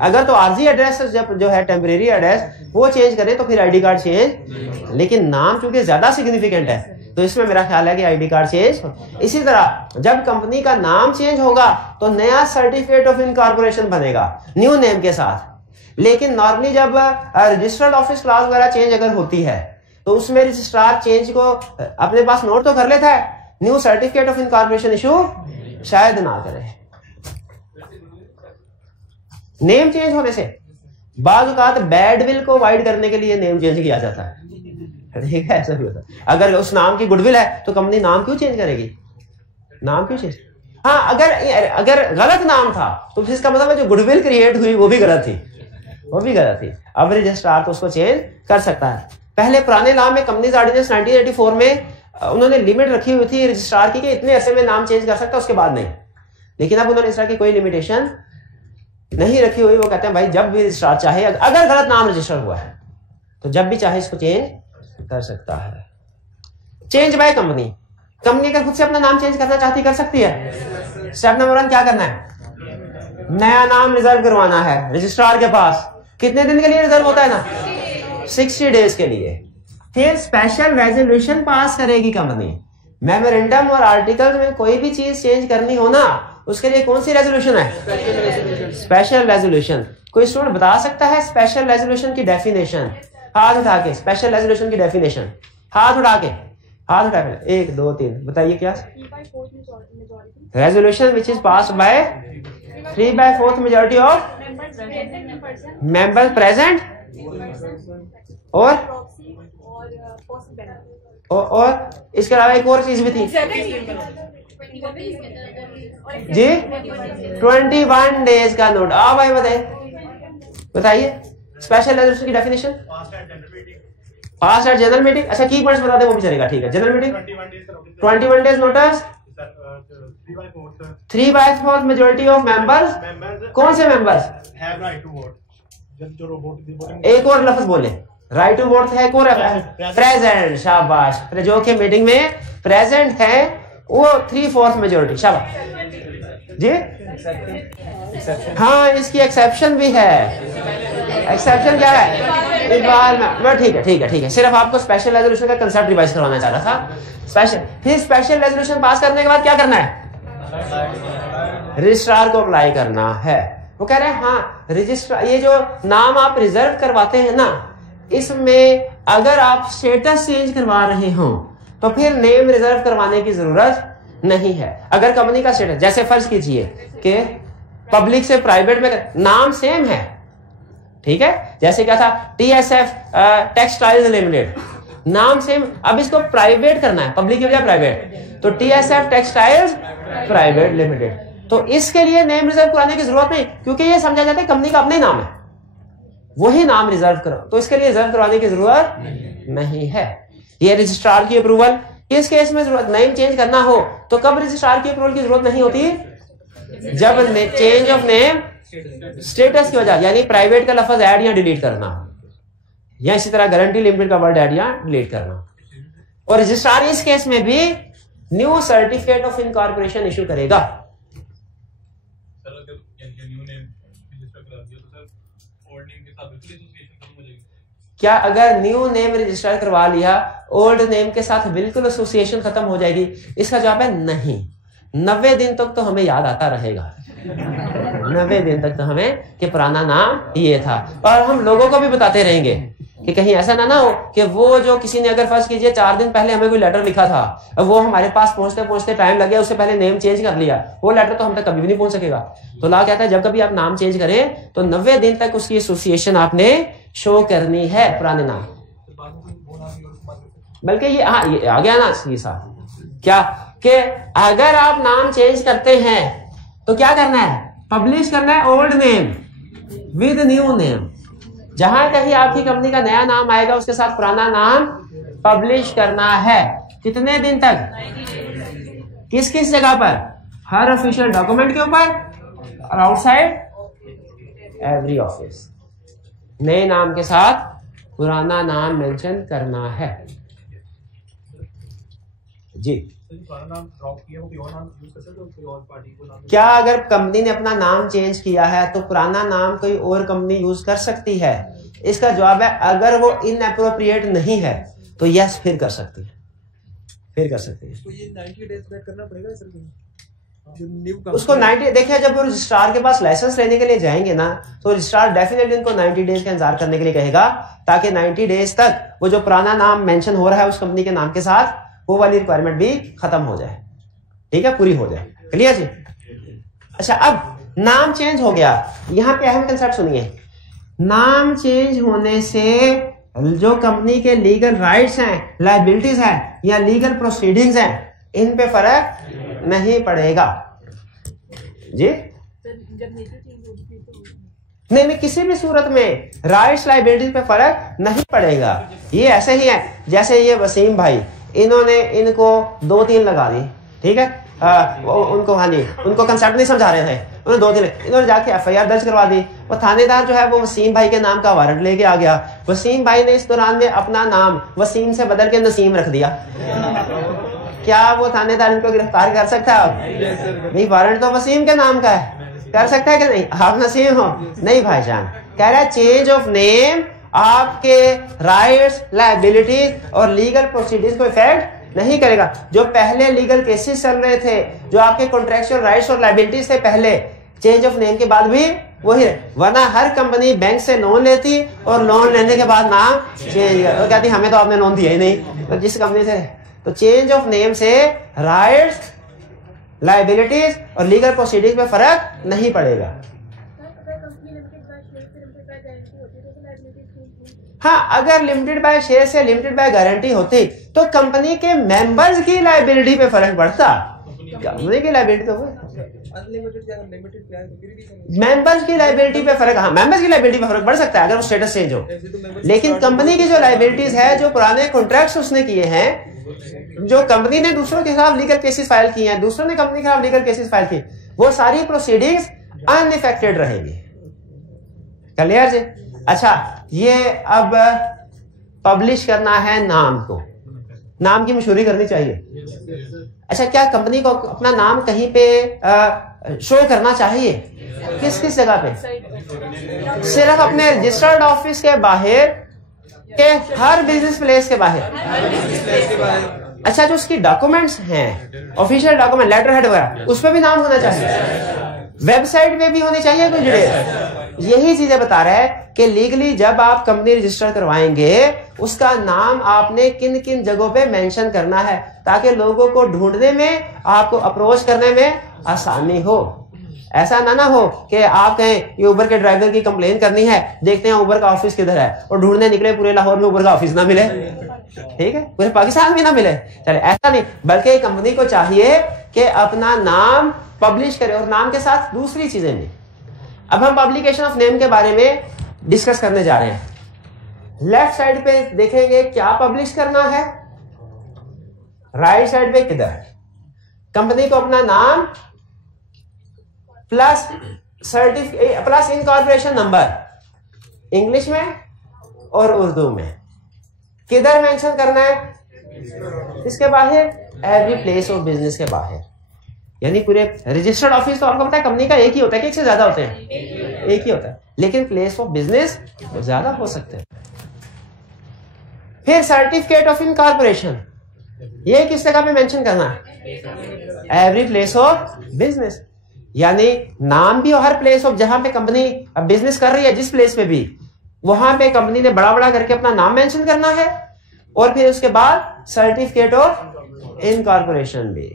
अगर तो आरजी एड्रेस जो है टेम्परेरी एड्रेस वो चेंज करे तो फिर आईडी कार्ड चेंज, लेकिन नाम चूंकि ज्यादा सिग्निफिकेंट है तो इसमें मेरा ख्याल है कि आईडी कार्ड चेंज। इसी तरह जब कंपनी का नाम चेंज होगा तो नया सर्टिफिकेट ऑफ इनकॉर्पोरेशन बनेगा न्यू नेम के साथ। लेकिन नॉर्मली जब रजिस्टर्ड ऑफिस क्लास वगैरह चेंज अगर होती है तो उसमें रजिस्ट्रार चेंज को अपने पास नोट तो कर लेता है, new certificate of incorporation issue शायद ना करे। नेम चेंज होने से बाज़ औक़ात बैडविल को वाइड करने के लिए नेम चेंज किया जाता है। ठीक है, ऐसा भी होता है। अगर उस नाम की गुडविल है तो कंपनी नाम क्यों चेंज करेगी? नाम क्यों चेंज? हाँ, अगर गलत नाम था तो फिर इसका मतलब है जो गुडविल क्रिएट हुई वो भी गलत थी, वो भी गलत थी। अब रजिस्ट्रार तो उसको चेंज कर सकता है। पहले पुराने लॉ में कंपनीज ऑर्डिनेंस 1984 में उन्होंने लिमिट रखी हुई थी रजिस्ट्रार की कि इतने ऐसे में नाम चेंज कर सकता, उसके बाद नहीं। लेकिन अब उन्होंने इस तरह की कोई लिमिटेशन नहीं रखी हुई। वो कहते हैं भाई जब भी रजिस्ट्रार चाहे, अगर गलत नाम रजिस्टर हुआ है तो जब भी चाहे इसको चेंज कर सकता है। चेंज बाय कंपनी, कंपनी अगर खुद से अपना नाम चेंज करना चाहती कर सकती है। स्टेप नंबर 1 क्या करना है? नया नाम रिजर्व करवाना है रजिस्ट्रार के पास। कितने दिन के लिए रिजर्व होता है ना? 60 डेज के लिए। फिर स्पेशल रेजोल्यूशन पास करेगी कंपनी। मेमोरेंडम और आर्टिकल्स में कोई भी चीज चेंज करनी हो ना, उसके लिए कौन सी रेजोल्यूशन है? Special resolution. कोई स्टूडेंट बता सकता है स्पेशल रेजोल्यूशन की डेफिनेशन? हाथ उठा के, स्पेशल रेजोल्यूशन की डेफिनेशन हाथ उठा के, हाथ उठा के 1 2 3 बताइए क्या? Resolution which is passed by 3/4 majority of member present और इसके अलावा एक और चीज भी थी जी, 21 डेज का नोट। भाई बताइए स्पेशल रेजोल्यूशन की definition. Passed at general meeting. अच्छा, की पॉइंट्स बता दे वो भी चलेगा। ठीक है, general meeting 21 days notice, 3/4 majority of members. कौन से मेंबर्स? एक और लफ्ज बोले, राइट टू वोट है, एक और प्रेजेंट। शाबाश, जो कि मीटिंग में प्रेजेंट है वो 3/4 मेजॉरिटी। शाबाश जी। हाँ, इसकी एक्सेप्शन भी है। एक्सेप्शन क्या है? इस बार में ठीक है, ठीक है, ठीक है। सिर्फ आपको स्पेशल रेजोल्यूशन का कंसेप्ट रिवाइज करवाना चाह रहा था। फिर स्पेशल रेजोल्यूशन पास करने के बाद क्या करना है? रजिस्ट्रार को अप्लाई करना है। वो कह रहे हैं हाँ, रजिस्ट्रार, ये जो नाम आप रिजर्व करवाते हैं ना, इसमें अगर आप स्टेटस चेंज करवा रहे हो तो फिर नेम रिजर्व करवाने की जरूरत नहीं है। अगर कंपनी का स्टेटस, जैसे फर्ज कीजिए कि पब्लिक से प्राइवेट में नाम सेम है, ठीक है, जैसे क्या था TSF टेक्सटाइल्स लिमिटेड, नाम सेम, अब इसको प्राइवेट करना है, पब्लिक की बजाय प्राइवेट, तो TSF टेक्सटाइल्स प्राइवेट लिमिटेड, तो इसके लिए नेम रिजर्व कराने की जरूरत नहीं, क्योंकि ये समझा जाता है कंपनी का अपना ही नाम है, वही नाम रिजर्व करो, तो इसके लिए रिजर्व करवाने की जरूरत नहीं है। ये रजिस्ट्रार की अप्रूवल, इस केस में जरूरत, नेम चेंज करना हो तो कब रजिस्ट्रार की अप्रूवल की जरूरत नहीं होती? जब चेंज ऑफ नेम स्टेटस की वजह, यानी प्राइवेट का लफ्ज ऐड या डिलीट करना, या इसी तरह गारंटी लिमिटेड का वर्ड ऐड या डिलीट करना। और रजिस्ट्रार इस केस में भी new certificate of incorporation issue करेगा। क्या अगर न्यू नेम रजिस्टर करवा लिया, ओल्ड नेम के साथ बिल्कुल एसोसिएशन खत्म हो जाएगी? इसका जवाब है नहीं। 90 दिन तक तो हमें याद आता रहेगा, 90 दिन तक तो हमें कि पुराना नाम ये था, और हम लोगों को भी बताते रहेंगे कि कहीं ऐसा ना हो कि वो जो किसी ने, अगर फर्ज कीजिए 4 दिन पहले हमें कोई लेटर लिखा था, अब वो हमारे पास पहुंचते पहुंचते टाइम लग गया, उससे पहले नेम चेंज कर लिया, वो लेटर तो हम तक कभी भी नहीं पहुंच सकेगा। तो लॉ कहता है जब कभी आप नाम चेंज करें तो 90 दिन तक उसकी एसोसिएशन आपने शो करनी है पुराने नाम। बल्कि ये ये आ गया ना ये साथ क्या कि अगर आप नाम चेंज करते हैं तो क्या करना है? पब्लिश करना है old name with new name. जहां कहीं आपकी कंपनी का नया नाम आएगा उसके साथ पुराना नाम पब्लिश करना है। कितने दिन तक? किस किस जगह पर? हर ऑफिशियल डॉक्यूमेंट के ऊपर और आउटसाइड एवरी ऑफिस। नए नाम के साथ पुराना नाम मेंशन करना है। जी, क्या अगर कंपनी ने अपना नाम चेंज किया है तो पुराना नाम कोई और कंपनी यूज कर सकती है? इसका जवाब है अगर वो इनएप्रोप्रिएट नहीं है तो यस, फिर कर सकती है, फिर कर सकती है। तो ये 90 डेज वेट करना पड़ेगा सर? उसको 90, देखिए जब वो रजिस्ट्रार के पास लाइसेंस लेने के लिए जाएंगे ना तो रजिस्ट्रार डेफिनेटली उनको 90 डेज का इंतजार करने के लिए कहेगा, ताकि 90 डेज तक वो जो पुराना नाम मेंशन हो रहा है उस कंपनी के नाम के साथ, वो वाली रिक्वायरमेंट भी खत्म हो जाए। ठीक है, पूरी हो जाए। क्लियर जी? अच्छा, अब नाम चेंज हो गया, यहां पे अहम कंसेप्ट सुनिए। नाम चेंज होने से जो कंपनी के लीगल राइट्स हैं, लायबिलिटीज हैं या लीगल प्रोसीडिंग्स हैं, इन पे फर्क नहीं पड़ेगा। जी नहीं, किसी भी सूरत में राइट्स लायबिलिटीज पे फर्क नहीं पड़ेगा। ये ऐसे ही है जैसे ये वसीम भाई, इन्होंने इनको 2-3 लगा दी, ठीक है, उनको, हाँ जी, उनको कंसेप्ट नहीं समझा रहे थे, उन्होंने 2 दिन, इन्होंने जाके FIR दर्ज करवा दी। वो थानेदार जो है वो वसीम भाई के नाम का वारंट लेके आ गया। वसीम भाई ने इस दौरान में अपना नाम वसीम से बदल के नसीम रख दिया। क्या वो थानेदार इनको गिरफ्तार कर सकता है? भाई वारंट तो वसीम के नाम का है, कर सकता है कि नहीं? आप नसीम हो? नहीं भाईजान। कह रहा है चेंज ऑफ नेम आपके राइट्स, लायबिलिटीज और लीगल प्रोसीडिंग्स को इफेक्ट नहीं करेगा। जो पहले लीगल केसेस चल रहे थे, जो आपके कॉन्ट्रेक्चुअल राइट्स और लायबिलिटीज थे पहले, चेंज ऑफ नेम के बाद भी वही, वरना हर कंपनी बैंक से लोन लेती और लोन लेने के बाद नाम चेंज कर, कहती हमें तो आपने लोन दिया ही नहीं, तो जिस कंपनी से, तो चेंज ऑफ नेम से राइट्स, लायबिलिटीज और लीगल प्रोसीडिंग में फर्क नहीं पड़ेगा। हाँ, अगर लिमिटेड बाय शेयर से लिमिटेड बाय गारंटी होती तो कंपनी के मेंबर्स की लायबिलिटी पे फर्क पड़ता। कंपनी की लायबिलिटी तो मेंबर्स की लायबिलिटी पे फर्क, हाँ, मेंबर्स की लायबिलिटी पे फर्क पड़ सकता है अगर वो स्टेटस चेंज हो, लेकिन कंपनी की जो लायबिलिटीज है, जो पुराने कॉन्ट्रैक्ट्स उसने किए हैं, जो कंपनी ने दूसरों के खिलाफ लीगल केसेस फाइल किए हैं, दूसरों ने कंपनी के खिलाफ लीगल केसेस फाइल किए, वो सारी प्रोसीडिंग्स अनइफेक्टेड रहेगी। क्लियर जी? अच्छा, ये अब पब्लिश करना है नाम को, नाम की मशहूरी करनी चाहिए। अच्छा, क्या कंपनी को अपना नाम कहीं पे शो करना चाहिए? किस किस जगह पे? सिर्फ अपने रजिस्टर्ड ऑफिस के बाहर के हर बिजनेस प्लेस के बाहर। अच्छा, जो उसकी डॉक्यूमेंट्स हैं, ऑफिशियल डॉक्यूमेंट, लेटर हेड वगैरह, उस पर भी नाम होना चाहिए। वेबसाइट पे भी होनी चाहिए कुछ डिटेल, यही चीजें बता रहा है कि लीगली जब आप कंपनी रजिस्टर करवाएंगे उसका नाम आपने किन किन जगहों पे मेंशन करना है ताकि लोगों को ढूंढने में, आपको अप्रोच करने में आसानी हो। ऐसा ना हो कि आप कहें ये उबर के ड्राइवर की कंप्लेन करनी है, देखते हैं उबर का ऑफिस किधर है, और ढूंढने निकले पूरे लाहौर में उबर का ऑफिस ना मिले, ठीक है, पूरे पाकिस्तान में ना मिले। चले, ऐसा नहीं, बल्कि कंपनी को चाहिए कि अपना नाम पब्लिश करे और नाम के साथ दूसरी चीजें भी। अब हम पब्लिकेशन ऑफ नेम के बारे में डिस्कस करने जा रहे हैं। लेफ्ट साइड पे देखेंगे क्या पब्लिश करना है, राइट साइड पे किधर। कंपनी को अपना नाम plus certificate plus incorporation number English में और उर्दू में किधर मेंशन करना है, इसके बाहर, एवरी प्लेस ऑफ बिजनेस के बाहर, यानी पूरे रजिस्टर्ड ऑफिस तो आपको पता है कंपनी का एक ही होता है कि एक से ज्यादा होते हैं, एक ही होता है, लेकिन प्लेस ऑफ बिजनेस ज्यादा हो सकते हैं। फिर सर्टिफिकेट ऑफ इनकॉर्पोरेशन, ये किस जगह पे मेंशन करना है, एवरी प्लेस ऑफ बिजनेस, यानी नाम भी हर प्लेस ऑफ जहां पे कंपनी अब बिजनेस कर रही है, जिस प्लेस पे भी, वहां पे कंपनी ने बड़ा बड़ा करके अपना नाम मेंशन करना है, और फिर उसके बाद सर्टिफिकेट ऑफ इनकॉर्पोरेशन भी,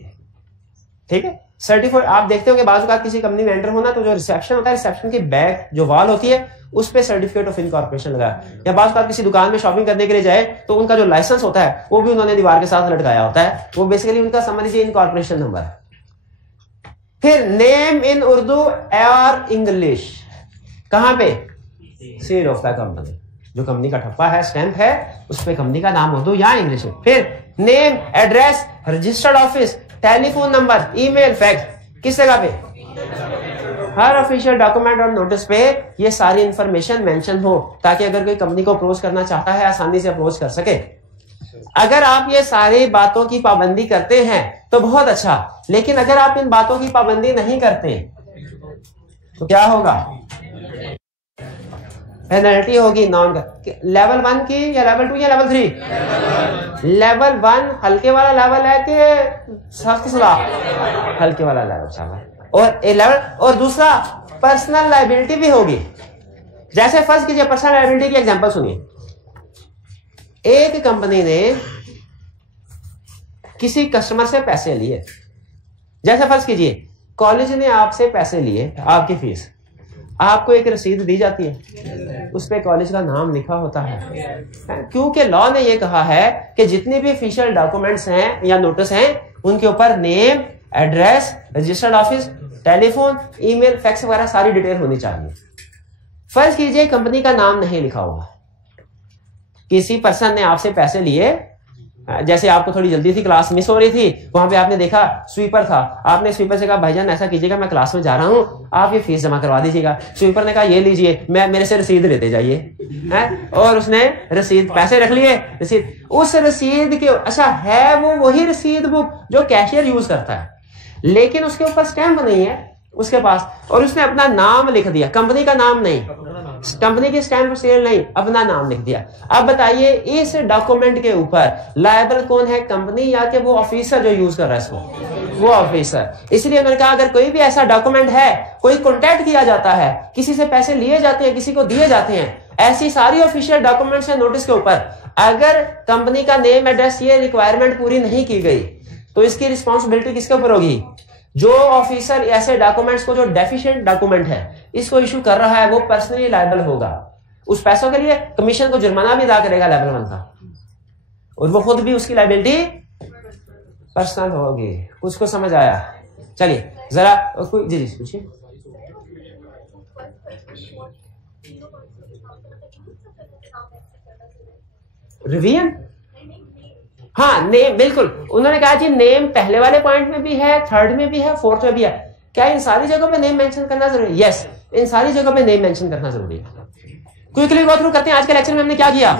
ठीक है। सर्टिफिकेट आप देखते हो कि बाजू का किसी कंपनी में एंटर होना तो जो रिसेप्शन होता है, रिसेप्शन की बैक जो वॉल होती है उस पे सर्टिफिकेट ऑफ इनकॉर्पोरेशन लगा है, या बाजू का किसी दुकान में शॉपिंग करने के लिए जाए तो उनका जो लाइसेंस होता है वो भी उन्होंने दीवार के साथ लटकाया होता है, वो बेसिकली उनका समझ लीजिए इनकॉर्पोरेशन नंबर है। फिर नेम इन उर्दू और इंग्लिश, कहां पे, सील ऑफ द कंपनी, जो कंपनी का ठप्पा है, स्टैंप है, उस पे कंपनी का नाम उर्दू या इंग्लिश है। फिर name, address, registered office, telephone number, email, fax, किस जगह पे, हर ऑफिशियल डॉक्यूमेंट और नोटिस पे ये सारी इंफॉर्मेशन मेंशन हो, ताकि अगर कोई कंपनी को अप्रोच करना चाहता है आसानी से अप्रोच कर सके। अगर आप ये सारी बातों की पाबंदी करते हैं तो बहुत अच्छा, लेकिन अगर आप इन बातों की पाबंदी नहीं करते तो क्या होगा, पेनल्टी होगी। नॉन लेवल 1 की या लेवल 2 या लेवल 3, लेवल 1 हल्के वाला लेवल है कि सख्त सजा, हल्के वाला लेवल, और ए लेवल, और दूसरा पर्सनल लायबिलिटी भी होगी। जैसे फर्ज कीजिए, पर्सनल लायबिलिटी की एग्जांपल सुनिए। एक कंपनी ने किसी कस्टमर से पैसे लिए, जैसे फर्ज कीजिए कॉलेज ने आपसे पैसे लिए, आपकी फीस, आपको एक रसीद दी जाती है, उस पे कॉलेज का नाम लिखा होता है, क्योंकि लॉ ने यह कहा है कि जितने भी ऑफिशियल डॉक्यूमेंट्स हैं या नोटिस हैं उनके ऊपर name, address, registered office, telephone, email, fax वगैरह सारी डिटेल होनी चाहिए। फर्ज कीजिए कंपनी का नाम नहीं लिखा हुआ, किसी पर्सन ने आपसे पैसे लिए, जैसे आपको थोड़ी जल्दी थी, क्लास मिस हो रही थी, वहां पे आपने देखा स्वीपर था, आपने स्वीपर से कहा भाईजान ऐसा कीजिएगा मैं क्लास में जा रहा हूं, आप ये फीस जमा करवा दीजिएगा। स्वीपर ने कहा ये लीजिए, मैं मेरे से रसीद लेते जाइए, और उसने रसीद, पैसे रख लिए, रसीद, उस रसीद के, अच्छा है वो वही रसीद बुक जो कैशियर यूज करता है, लेकिन उसके ऊपर स्टैंप नहीं है उसके पास, और उसने अपना नाम लिख दिया, कंपनी का नाम नहीं, कंपनी की स्टैंप सेल नहीं, अपना नाम लिख दिया। अब बताइए इस डॉक्यूमेंट के ऊपर लायबल कौन है, कंपनी या कि वो ऑफिसर जो यूज कर रहा है इसको, वो ऑफिसर। इसलिए मैंने कहा अगर कोई भी ऐसा डॉक्यूमेंट है, कोई कॉन्टैक्ट किया जाता है, किसी से पैसे लिए जाते हैं, किसी को दिए जाते हैं, ऐसी सारी ऑफिशियल डॉक्यूमेंट्स या नोटिस के ऊपर अगर कंपनी का नेम, एड्रेस, ये रिक्वायरमेंट पूरी नहीं की गई तो इसकी रिस्पॉन्सिबिलिटी किसके ऊपर होगी, जो ऑफिसर ऐसे डॉक्यूमेंट्स को, जो डेफिशिएंट डॉक्यूमेंट है, इसको इशू कर रहा है, वो पर्सनली लायबल होगा। उस पैसों के लिए कमीशन को जुर्माना भी अदा करेगा लेवल 1 का, और वो खुद भी उसकी लायबिलिटी पर्सनल होगी। कुछ को समझ आया? चलिए जरा कोई जी पूछिए। रिवीजन, हाँ नेम, बिल्कुल उन्होंने कहा जी नेम पहले वाले पॉइंट में भी है, थर्ड में भी है, फोर्थ में भी है। क्या इन सारी जगहों पे नेम मेंशन करना जरूरी है? यस, इन सारी जगहों पे नेम मेंशन करना जरूरी है। क्विकली गो थ्रू करते हैं। आज के लेक्चर में हमने क्या किया,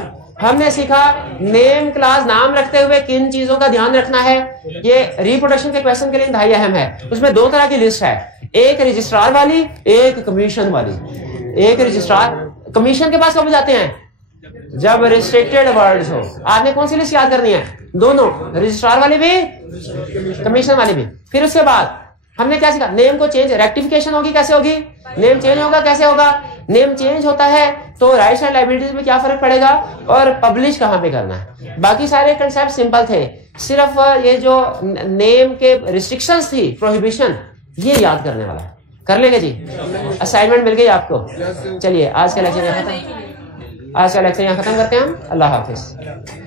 हमने सीखा नेम क्लास नाम रखते हुए किन चीजों का ध्यान रखना है। ये रिप्रोडक्शन के क्वेश्चन के लिए इंतहाई अहम है। उसमें दो तरह की लिस्ट है, एक रजिस्ट्रार वाली, एक कमीशन वाली। एक रजिस्ट्रार, कमीशन के पास कब जाते हैं, जब रिस्ट्रिक्टेड वर्ड्स हो। आपने कौन सी लिस्ट याद करनी है, दोनों, रजिस्ट्रार वाली भी, कमीशन वाली भी। फिर उसके बाद हमने क्या सीखा, नेम को चेंज, रेक्टिफिकेशन होगी कैसे होगी, नेम चेंज होगा कैसे होगा, नेम चेंज होता है तो राइट्स एंड लायबिलिटीज में क्या फर्क पड़ेगा और पब्लिश कहाँ पे करना है। बाकी सारे कंसेप्ट सिंपल थे, सिर्फ ये जो नेम के रिस्ट्रिक्शंस थी, प्रोहिबिशन, ये याद करने वाला है। कर लेंगे जी, असाइनमेंट मिल गई आपको। चलिए आज का लेक्चर यहाँ खत्म करते हैं हम। अल्लाह हाफिज।